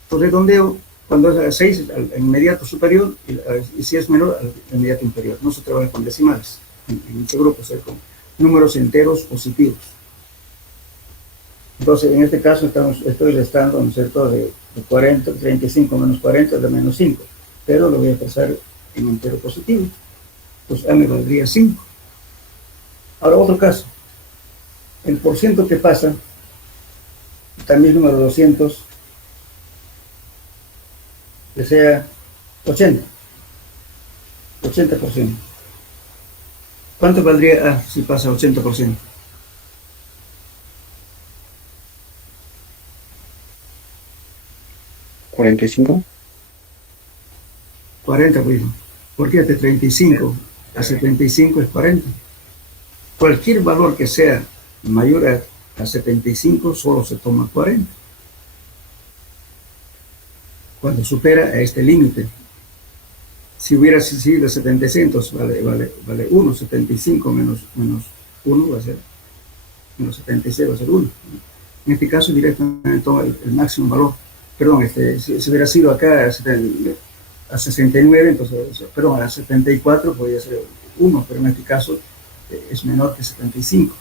Entonces redondeo, cuando es a 6, al inmediato superior, y si es menor, al inmediato inferior. No se trabaja con decimales en este grupo, o sea, con números enteros positivos. Entonces, en este caso estoy restando, ¿no es cierto?, de 40, 35 menos 40 de menos 5, pero lo voy a expresar en entero positivo. Pues A me valdría 5. Ahora otro caso. El porciento que pasa, también número 200, que sea 80%. ¿Cuánto valdría A si pasa 80%? 45. 40, pues. ¿Por qué de 35 a 75 es 40? Cualquier valor que sea mayor a 75 solo se toma 40. Cuando supera a este límite. Si hubiera sido 76, entonces vale 1, 75 menos 1 va a ser, menos 76 va a ser 1. En este caso directamente toma el máximo valor. Perdón, si hubiera sido acá a 69, entonces, perdón, a 74 podría ser 1, pero en este caso es menor que 75.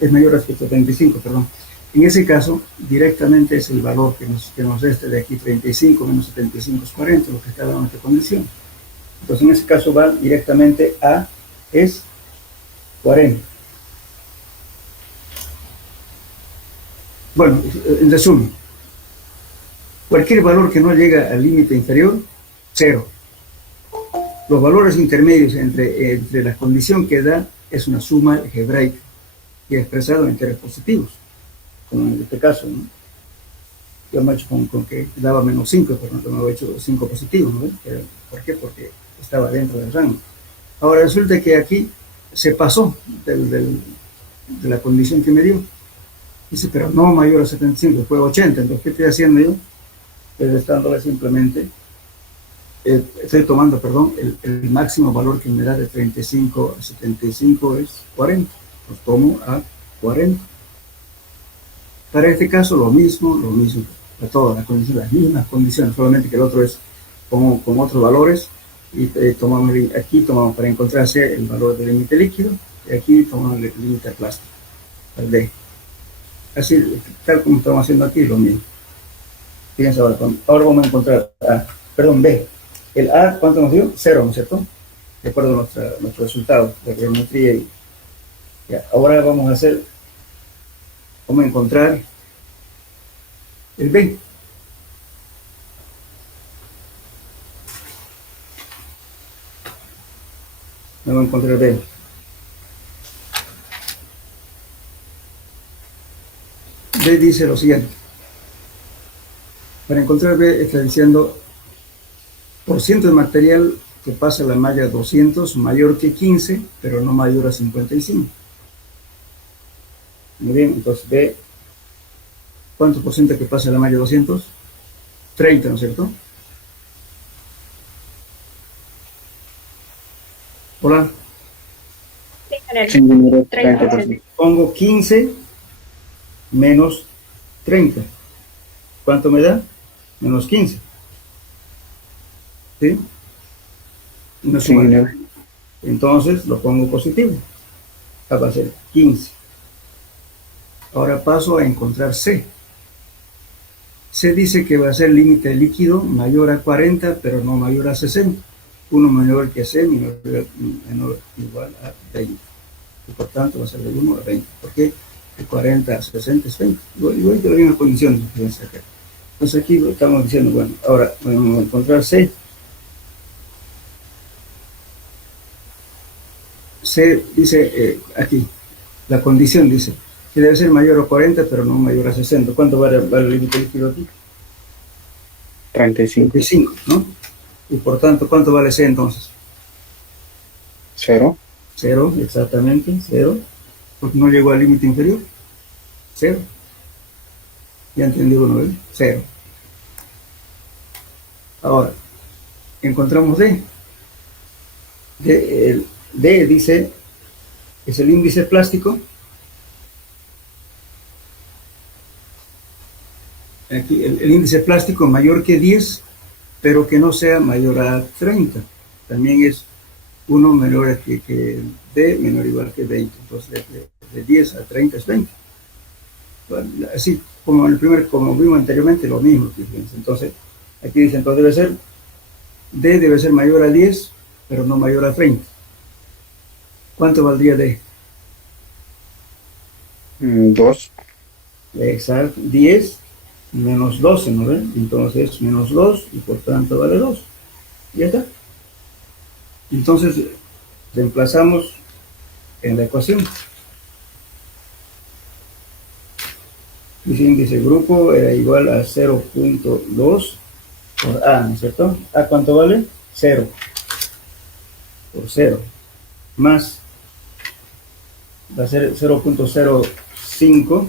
Es mayor a 75, perdón. En ese caso, directamente es el valor que nos da de aquí, 35 menos 75 es 40, lo que está dando esta condición. Entonces, en ese caso va directamente a es 40. Bueno, en resumen, cualquier valor que no llega al límite inferior, 0. Los valores intermedios entre la condición que da es una suma algebraica y expresado en enteros positivos, como en este caso, ¿no? Yo me he hecho con que daba menos 5, pero no me he hecho 5 positivos, ¿no? ¿Por qué? Porque estaba dentro del rango. Ahora resulta que aquí se pasó de la condición que me dio. Dice, pero no mayor a 75, fue 80. Entonces, ¿qué estoy haciendo yo? Estoy dándole simplemente, estoy tomando, perdón, el máximo valor que me da de 35 a 75 es 40. Pues tomo a 40. Para este caso, lo mismo, para todas las condiciones, las mismas condiciones, solamente que el otro es con otros valores. Y aquí tomamos para encontrarse el valor del límite líquido, y aquí tomamos el límite plástico, el D. Así, tal como estamos haciendo aquí, lo mismo. Fíjense ahora vamos a encontrar B. El A, ¿cuánto nos dio? 0, ¿no es cierto? De acuerdo a nuestro resultado de geometría. Ya, ahora vamos a hacer Vamos a encontrar el B. Vamos a encontrar B. B dice lo siguiente. Para encontrar B está diciendo por ciento de material que pasa la malla 200 mayor que 15, pero no mayor a 55. Muy bien, entonces B, ¿cuánto por ciento que pasa la malla 200? 30, ¿no es cierto? Hola. Sí, en Sí, el número 30%. 30%. Pongo 15 menos 30. ¿Cuánto me da? Menos 15. ¿Sí? No Sí, suma. número. Entonces lo pongo positivo. Va a ser 15. Ahora paso a encontrar C. C dice que va a ser límite líquido mayor a 40, pero no mayor a 60. Uno menor que C, menor igual a 20. Y por tanto va a ser de 1 a 20. ¿Por qué? De 40 a 60 es 20. Igual que la misma condición. Entonces aquí estamos diciendo, bueno, ahora vamos a encontrar C. C dice aquí, la condición dice que debe ser mayor a 40, pero no mayor a 60. ¿Cuánto vale el límite líquido aquí? 35. 35, ¿no? Y por tanto, ¿cuánto vale C entonces? 0. 0, exactamente, 0. Porque no llegó al límite inferior. 0. Ya entendí uno, ¿ves? 0. Ahora, encontramos D. D dice, es el índice plástico. Aquí el índice plástico mayor que 10, pero que no sea mayor a 30. También es 1 menor que D, menor o igual que 20. Entonces, de 10 a 30 es 20. Bueno, así como en el primer, como vimos anteriormente, lo mismo. Fíjense. Entonces, aquí dice, entonces debe ser, D debe ser mayor a 10, pero no mayor a 30. ¿Cuánto valdría D? 2. Exacto, 10 menos 12, ¿no ven? Entonces, menos 2 y por tanto vale 2. Ya está. Entonces, reemplazamos en la ecuación. Dice índice grupo era igual a 0.2 por A, ¿no es cierto? ¿A cuánto vale? 0 por 0 más va a ser 0.05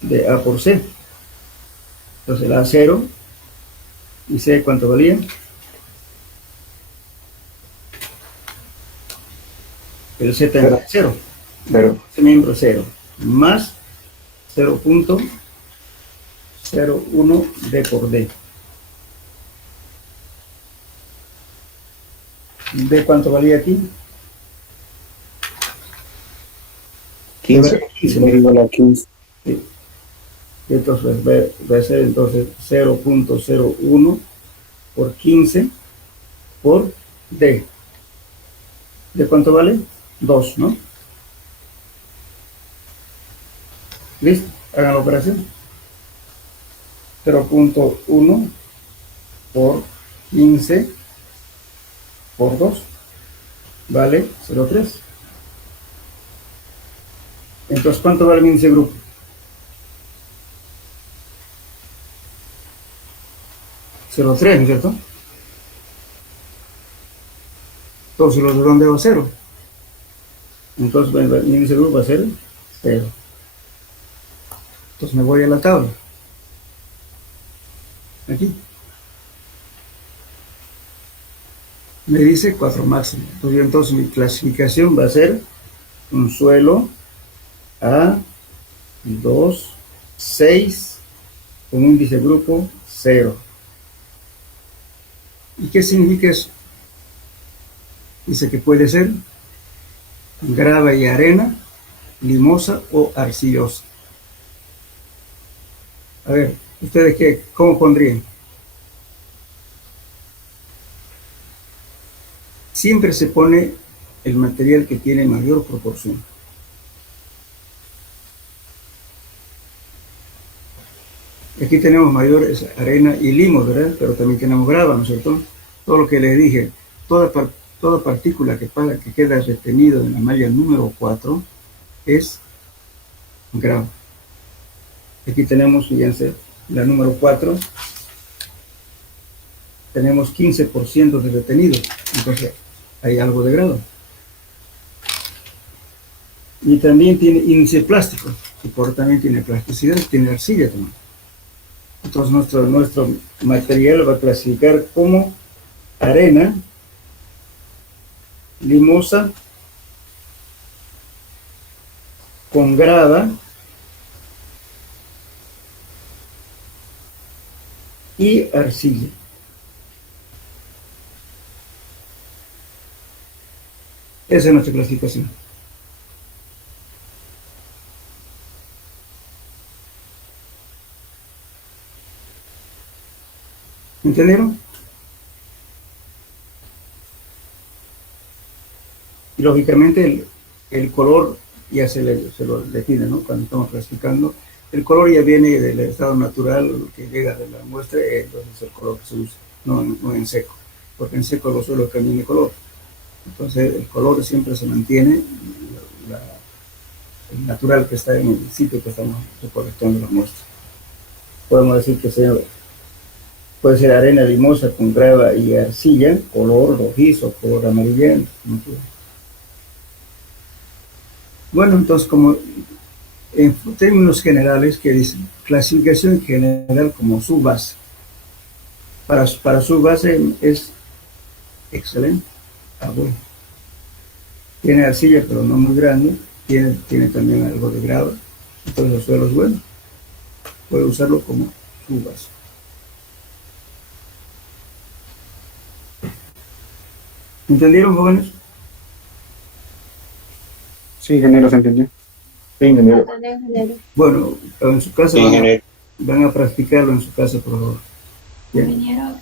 de A por C. Entonces el A 0 y C ¿cuánto valía? El Z en 0. 0. Ese miembro 0 más 0.01 D por D. ¿D cuánto valía aquí? 15. 15. Igual a 15. Sí. Entonces va a ser entonces 0.01 por 15 por D. ¿De cuánto vale? 2, ¿no? ¿Listo? Hagan la operación. 0.1 por 15 por 2 vale 0.3. Entonces, ¿cuánto vale mi índice de grupo? 0.3, ¿no es cierto? Entonces lo redondeo a 0. Entonces mi índice de grupo va a ser 0. Entonces me voy a la tabla. Aquí. Me dice 4 máximo. Entonces mi clasificación va a ser un suelo A, 2, 6, con índice de grupo 0. ¿Y qué significa eso? Dice que puede ser grava y arena, limosa o arcillosa. A ver, ¿ustedes qué? ¿Cómo pondrían? Siempre se pone el material que tiene mayor proporción. Aquí tenemos mayores arena y limos, ¿verdad? Pero también tenemos grava, ¿no es cierto? Todo lo que les dije, toda partícula que queda retenido en la malla número 4 es grava. Aquí tenemos, fíjense, la número 4, tenemos 15% de retenido, entonces hay algo de grado. Y también tiene índice plástico, y por también tiene plasticidad, tiene arcilla también. Entonces nuestro material va a clasificar como arena, limosa, con grava y arcilla. Esa es nuestra clasificación. ¿Entendieron? Y lógicamente el color ya se lo define, ¿no? Cuando estamos clasificando, el color ya viene del estado natural que llega de la muestra, entonces es el color que se usa, no en seco, porque en seco los suelos cambian de color. Entonces el color siempre se mantiene, el natural que está en el sitio que estamos recolectando la muestra. Podemos decir que puede ser arena limosa con grava y arcilla, color rojizo, color amarillento. Bueno, entonces, como en términos generales, que dicen clasificación general como subbase. Para subbase es excelente. Bueno. Tiene arcilla, pero no muy grande. Tiene también algo de grava. Entonces, el suelo es bueno. Puede usarlo como subbase. ¿Entendieron, jóvenes? Sí, ingeniero, se entendió. Sí, ingeniero. Ingeniero. Bueno, en su casa Sí, ingeniero. van a practicarlo en su casa, por favor. Bien. Ingeniero,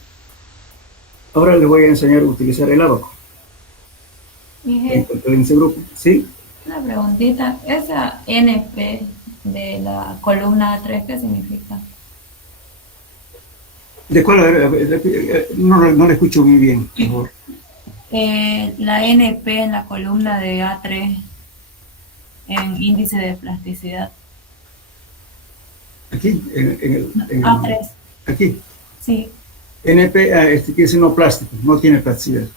Ahora les voy a enseñar a utilizar el ábaco. dije El índice grupo. ¿Sí? una preguntita. Esa NP de la columna A3, ¿qué significa? ¿De cuál? A ver, no le escucho muy bien, por favor. La NP en la columna de A3 en índice de plasticidad. Aquí, A3, aquí. sí. NP, que es no plástico, no tiene plasticidad.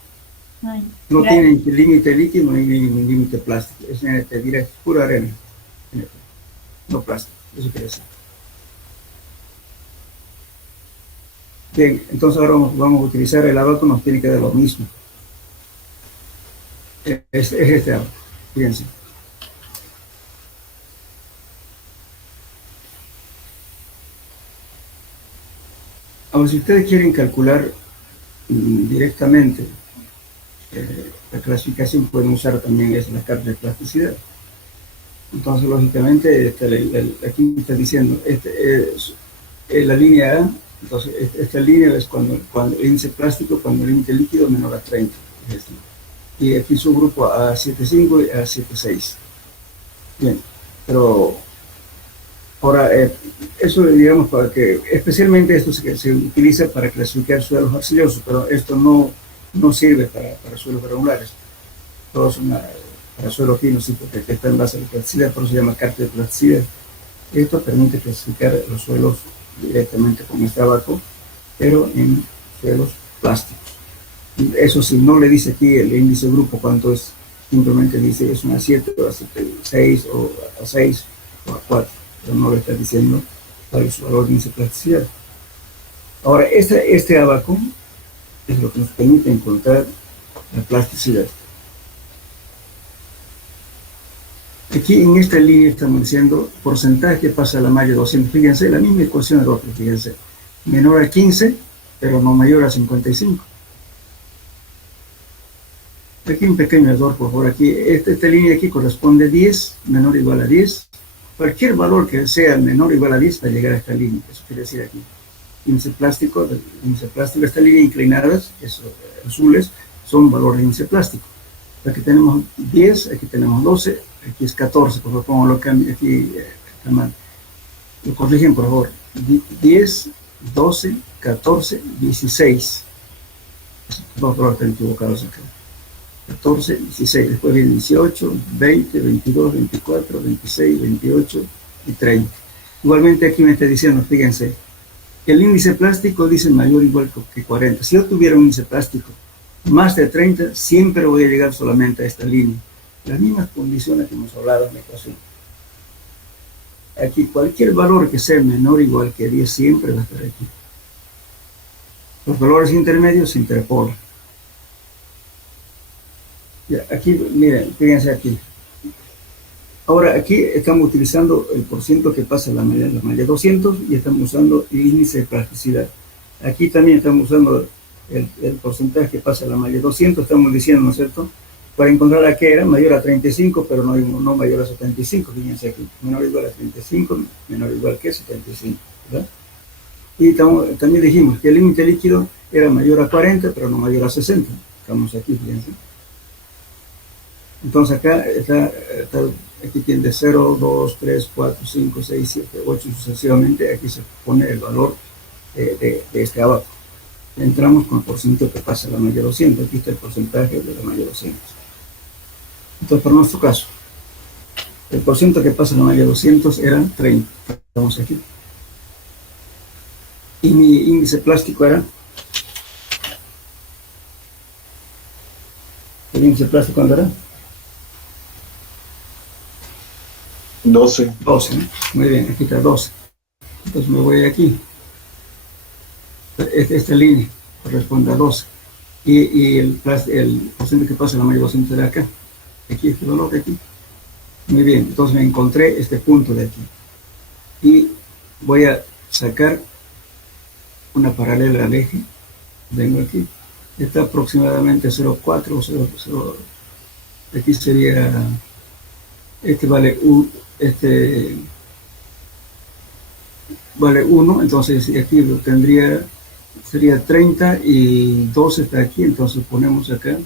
Ay, No gracias. tiene límite líquido ni límite plástico. Es NP directo, pura arena. NP, no plástico, eso quiere decir. Bien, entonces ahora vamos a utilizar el abaco, nos tiene que dar lo mismo. Es este abaco, fíjense. Ahora, si ustedes quieren calcular directamente la clasificación, pueden usar también la carta de plasticidad. Entonces, lógicamente, aquí está diciendo, es la línea A. Entonces, esta línea es cuando el índice plástico, cuando el límite líquido es menor a 30. Es este. Y aquí su grupo A75 y A76. Bien, pero ahora, eso digamos para que, especialmente esto se utiliza para clasificar suelos arcillosos, pero esto no sirve para suelos granulares. Todos son para suelos finos, sí, porque está en base a la plasticidad, por eso se llama carta de plasticidad. Esto permite clasificar los suelos directamente con este abaco, pero en suelos plásticos. Eso sí, no le dice aquí el índice grupo cuánto es, simplemente dice es una 7 o a 6 o a 6 o a 4, pero no le está diciendo cuál es su valor de índice de plasticidad. Ahora, este abaco es lo que nos permite encontrar la plasticidad. Aquí en esta línea estamos diciendo porcentaje que pasa a la malla 200. Fíjense, la misma ecuación de Doppler, fíjense. Menor a 15, pero no mayor a 55. Aquí un pequeño error, por favor. Aquí, esta línea aquí corresponde a 10, menor o igual a 10. Cualquier valor que sea menor o igual a 10 va a llegar a esta línea. Eso quiere decir aquí. Índice plástico, esta línea inclinadas, azules, son valores de índice plástico. Aquí tenemos 10, aquí tenemos 12, aquí es 14, por favor, pongo lo que aquí está mal. Lo corrigen, por favor. 10, 12, 14, 16. Dos colores están equivocados acá. 14, 16, después viene 18, 20, 22, 24, 26, 28 y 30. Igualmente aquí me está diciendo, fíjense, el índice plástico dice mayor o igual que 40. Si yo tuviera un índice plástico más de 30, siempre voy a llegar solamente a esta línea. Las mismas condiciones que hemos hablado en la ecuación. Aquí cualquier valor que sea menor o igual que 10 siempre va a estar aquí. Los valores intermedios se interpolan. Ya, aquí, miren, fíjense aquí. Ahora, aquí estamos utilizando el porciento que pasa la malla 200 y estamos usando el índice de plasticidad. Aquí también estamos usando el porcentaje que pasa la malla 200, estamos diciendo, ¿no es cierto? Para encontrar a qué era mayor a 35, pero no mayor a 75, fíjense aquí. Menor o igual a 35, menor o igual que 75, ¿verdad? Y también dijimos que el límite líquido era mayor a 40, pero no mayor a 60. Estamos aquí, fíjense. Entonces acá aquí tiene de 0, 2, 3, 4, 5, 6, 7, 8 sucesivamente. Aquí se pone el valor de este abajo. Entramos con el porcentaje que pasa la malla 200. Aquí está el porcentaje de la malla 200. Entonces, por nuestro caso, el porcentaje que pasa la malla 200 era 30. Estamos aquí. Y mi índice plástico era... ¿El índice plástico cuándo era? 12. 12, ¿no? Muy bien, aquí está 12. Entonces me voy aquí. Esta línea corresponde a 12. Y el porcentaje que pasa la malla 200 de acá. Aquí, este valor de aquí. Muy bien, entonces me encontré este punto de aquí. Y voy a sacar una paralela al eje. Vengo aquí. Está aproximadamente 0,4 o 0,0. Aquí sería... Este vale 1, entonces aquí lo tendría, sería 30 y 12 está aquí, entonces ponemos acá,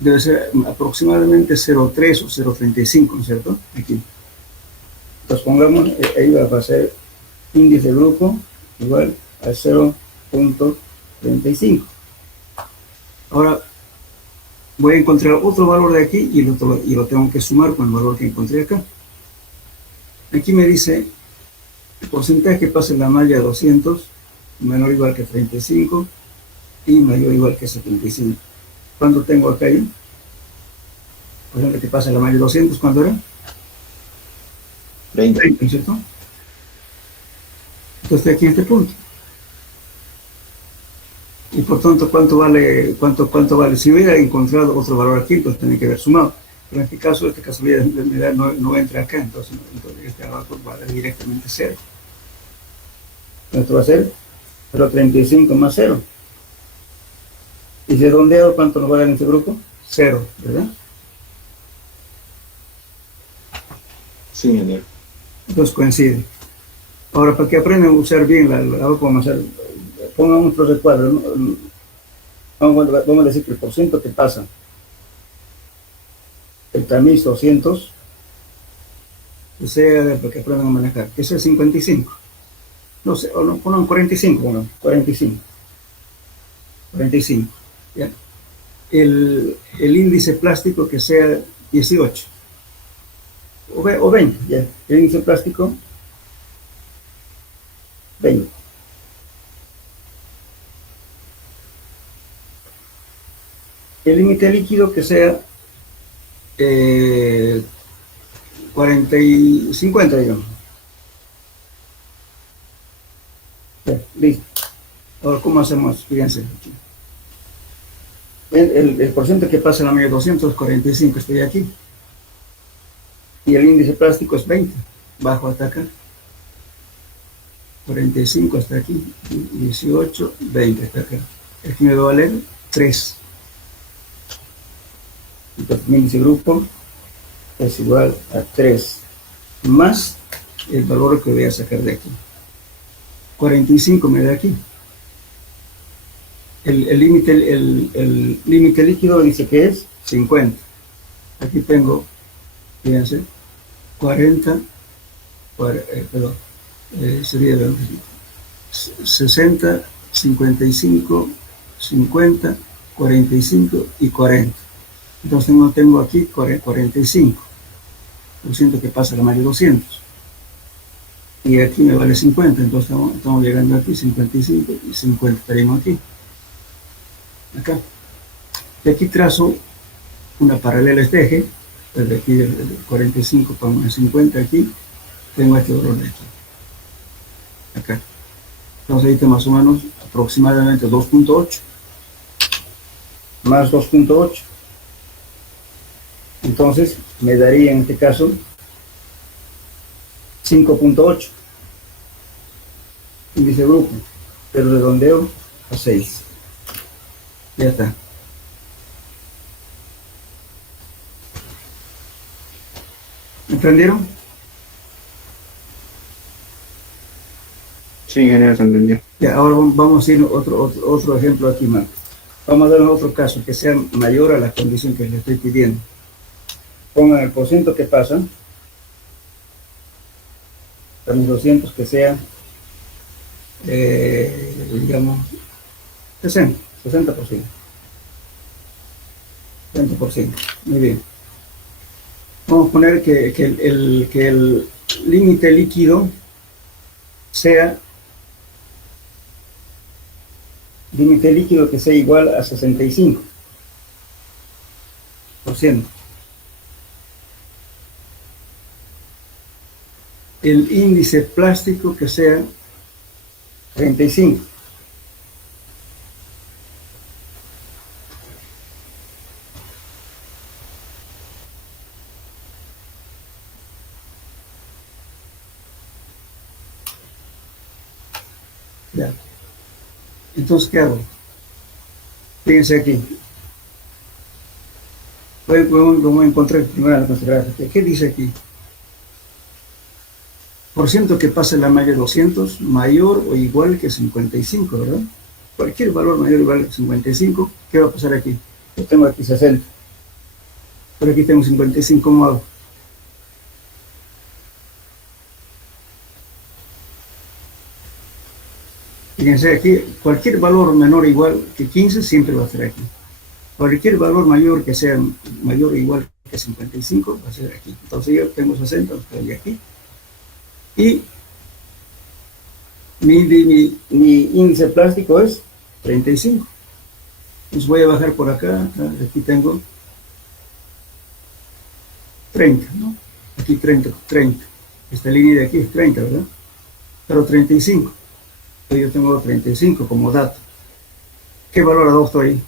debe ser aproximadamente 0,3 o 0,35, ¿no es cierto? Aquí. Entonces pongamos, ahí va a ser índice de grupo igual a 0,35. Ahora, voy a encontrar otro valor de aquí y lo tengo que sumar con el valor que encontré acá. Aquí me dice el porcentaje que pasa en la malla 200 menor o igual que 35 y mayor o igual que 75. ¿Cuánto tengo acá ahí? Por ejemplo, que pasa en la malla 200, ¿cuánto era? 20. 30, ¿cierto? Entonces estoy aquí en este punto. Y por tanto, ¿cuánto vale? Si hubiera encontrado otro valor aquí, entonces tendría que haber sumado. Pero en este caso, esta casualidad no entra acá, entonces este abajo va a dar directamente 0. Esto va a ser 0,35 más 0. Y si redondeado, ¿cuánto nos va a dar en este grupo? 0, ¿verdad? Sí, Daniel. Entonces coincide. Ahora, para que aprendan a usar bien ahora vamos a hacer, pongan un recuadro, ¿no? Vamos a decir que el porcentaje que pasa el tamiz 200, que sea, para que aprendan a manejar, que sea 55. No sé, o no, pongan 45, bueno, 45. 45, ¿ya? El índice plástico que sea 18. O 20, ya. El índice plástico, 20. El límite líquido que sea 40 y 50, digamos. Ya, listo. Ahora, ¿cómo hacemos? Fíjense. El porcentaje que pasa en la media 200 es 45, estoy aquí. Y el índice plástico es 20. Bajo hasta acá. 45 hasta aquí. 18, 20 hasta acá. Aquí me va a valer 3. Entonces mi índice grupo es igual a 3 más el valor que voy a sacar de aquí. 45 me da aquí. El límite líquido dice que es 50. Aquí tengo, fíjense, 40, perdón, sería 60, 55, 50, 45 y 40. Entonces no tengo aquí 45%, que pasa la mayor 200. Y aquí me vale 50, entonces estamos llegando aquí 55 y 50, estaremos aquí. Acá. Y aquí trazo una paralela a este eje, desde aquí del 45 para el 50 aquí, tengo este valor de aquí. Acá. Entonces ahí tengo más o menos aproximadamente 2.8 más 2.8. Entonces me daría en este caso 5.8 índice de grupo, pero redondeo a 6. Ya está. ¿Entendieron? Sí, ingeniero, se entendió. Ya, ahora vamos a ir a otro ejemplo aquí más. Vamos a dar otro caso que sea mayor a la condición que le estoy pidiendo. Pongan el porciento que pasa, también 200 que sea, digamos, 60%. 60%. Muy bien. Vamos a poner que el límite líquido sea igual a 65%. El índice plástico que sea 35. Ya. Entonces, ¿qué hago? Fíjense aquí. Voy a encontrar primero la consideración. ¿Qué dice aquí? Por ciento que pase la malla 200 mayor o igual que 55, ¿verdad? Cualquier valor mayor o igual que 55, ¿qué va a pasar aquí? Yo tengo aquí 60. Pero aquí tengo 55, ¿cómo hago? Fíjense aquí, cualquier valor menor o igual que 15 siempre va a estar aquí. Cualquier valor mayor que sea mayor o igual que 55 va a ser aquí. Entonces yo tengo 60, estoy aquí. Y mi índice plástico es 35. Entonces voy a bajar por acá, aquí tengo 30, ¿no? Aquí 30. Esta línea de aquí es 30, ¿verdad? Pero 35. Yo tengo 35 como dato. ¿Qué valor adopto ahí?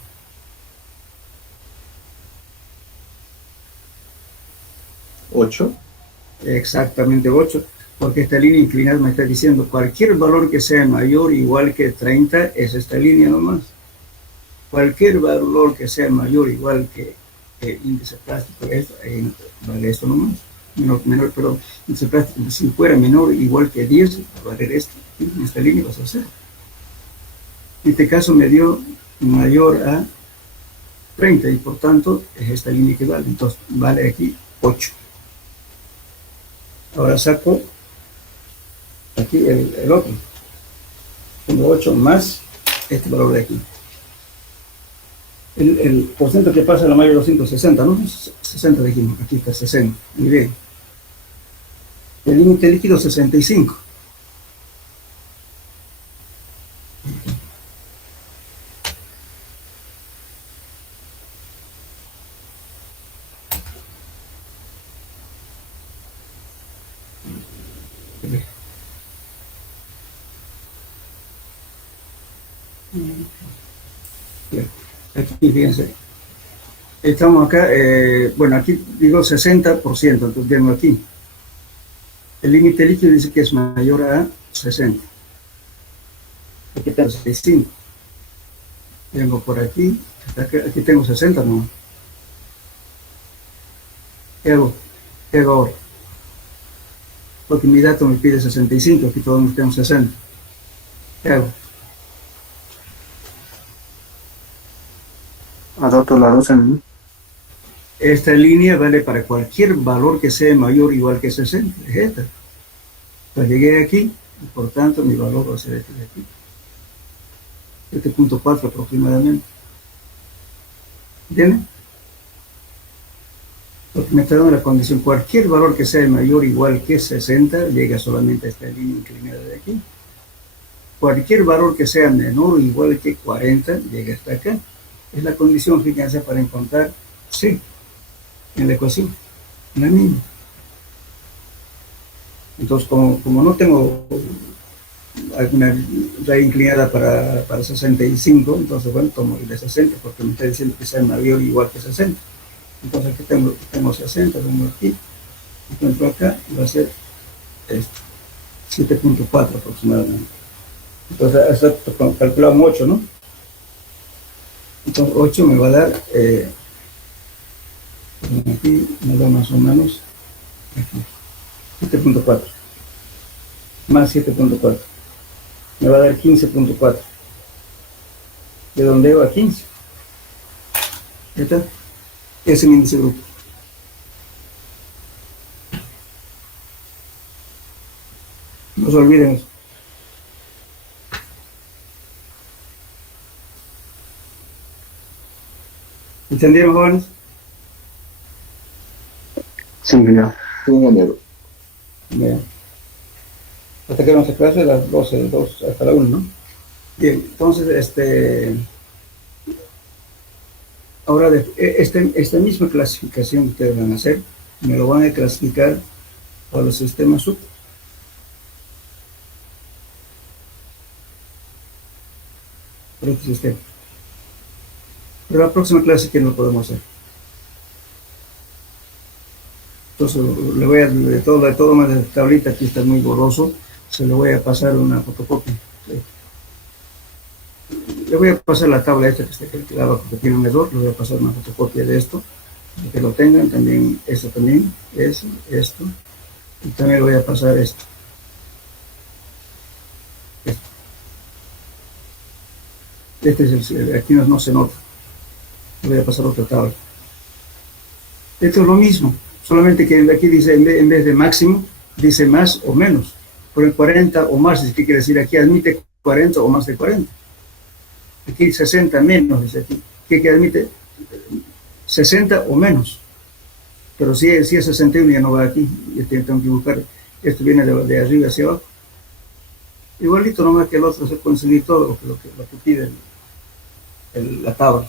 ¿8? Exactamente 8, porque esta línea inclinada me está diciendo cualquier valor que sea mayor o igual que 30 es esta línea nomás. Cualquier valor que sea mayor o igual que el índice plástico vale esto nomás. Perdón, índice plástico, si fuera menor o igual que 10, va a valer esto. En esta línea vas a hacer. En este caso me dio mayor a 30 y por tanto es esta línea que vale. Entonces vale aquí 8. Ahora saco aquí el otro. Tengo 8 más este valor de aquí. El porcentaje que pasa a la mayor 260, ¿no? 60 dijimos, aquí está 60. Muy bien. El límite líquido 65. Aquí, fíjense. Estamos acá, bueno, aquí digo 60%, entonces tengo aquí. El límite líquido dice que es mayor a 60. Aquí tengo 65. Vengo por aquí, aquí tengo 60, ¿no? ¿Qué hago? ¿Qué hago ahora? Porque mi dato me pide 65, aquí todos tenemos 60. ¿Qué hago? Adopto la 12, ¿no? Esta línea vale para cualquier valor que sea mayor o igual que 60. Es esta. Pues llegué aquí, Y por tanto, mi valor va a ser este de aquí. 7.4 aproximadamente. ¿Entienden? Porque me está dando la condición, cualquier valor que sea mayor o igual que 60, llega solamente a esta línea inclinada de aquí. Cualquier valor que sea menor o igual que 40, llega hasta acá. Es la condición, fíjense, para encontrar C en la ecuación, la misma. Entonces, como no tengo alguna raíz inclinada para 65, entonces, bueno, tomo el de 60, porque me está diciendo que sea mayor o igual que 60. Entonces, aquí tengo 60, tengo aquí, encuentro acá, y va a ser 7.4 aproximadamente. Entonces, eso calculamos 8, ¿no? Entonces, 8 me va a dar, aquí me da más o menos, aquí, 7.4, más 7.4, me va a dar 15.4, de donde va a 15, ¿ya está? Ese es mi índice de grupo. No se olviden eso. ¿Entendieron, jóvenes? Sí, mira. Sí, ingeniero. Bien. Hasta que vamos a clase a las 12, hasta la 1, ¿no? Bien, entonces, ahora esta misma clasificación que ustedes van a hacer, me lo van a clasificar por los sistemas sub. Por este sistema. Pero la próxima clase, ¿qué no podemos hacer? Entonces, le voy a, de todo más de tablita, aquí está muy borroso, se le voy a pasar una fotocopia. ¿Sí? Le voy a pasar la tabla esta que está aquí abajo, que tiene un error, le voy a pasar una fotocopia de esto, para que lo tengan, también, esto también, eso, esto, y también le voy a pasar esto. Este es aquí no se nota. Le voy a pasar otra tabla. Esto es lo mismo, solamente que aquí dice, en vez de máximo, dice más o menos. Por el 40 o más, ¿qué quiere decir? Aquí admite 40 o más de 40. Aquí 60 menos, dice aquí. ¿Qué admite? 60 o menos. Pero si es 61 ya no va aquí. Tengo que buscar. Esto viene de arriba hacia abajo. Igualito nomás que el otro se puede seguir todo lo que pide la tabla.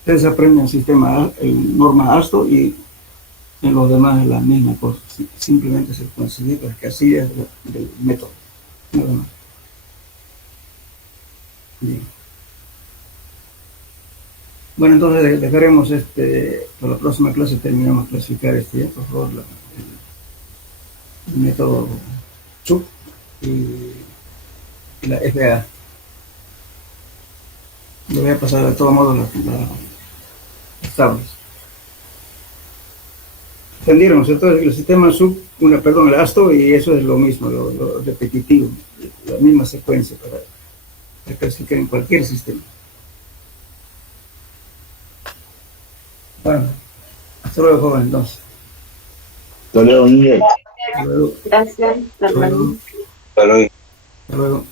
Ustedes aprenden el sistema, el norma ASTO, y en los demás es la misma cosa. Simplemente se puede seguir las casillas del método. Nada más. Bien. Bueno, entonces dejaremos para la próxima clase terminamos de clasificar por favor, el método CHUP y la FA. Le voy a pasar de todos modos las tablas. ¿Entendieron? Entonces el sistema sub, el ASTO, y eso es lo mismo, lo repetitivo, la misma secuencia para clasificar en cualquier sistema. Bueno, hasta luego, joven, entonces. Hasta luego, ingeniero. Hasta luego. Gracias. Hasta luego. Hasta luego. Hasta luego.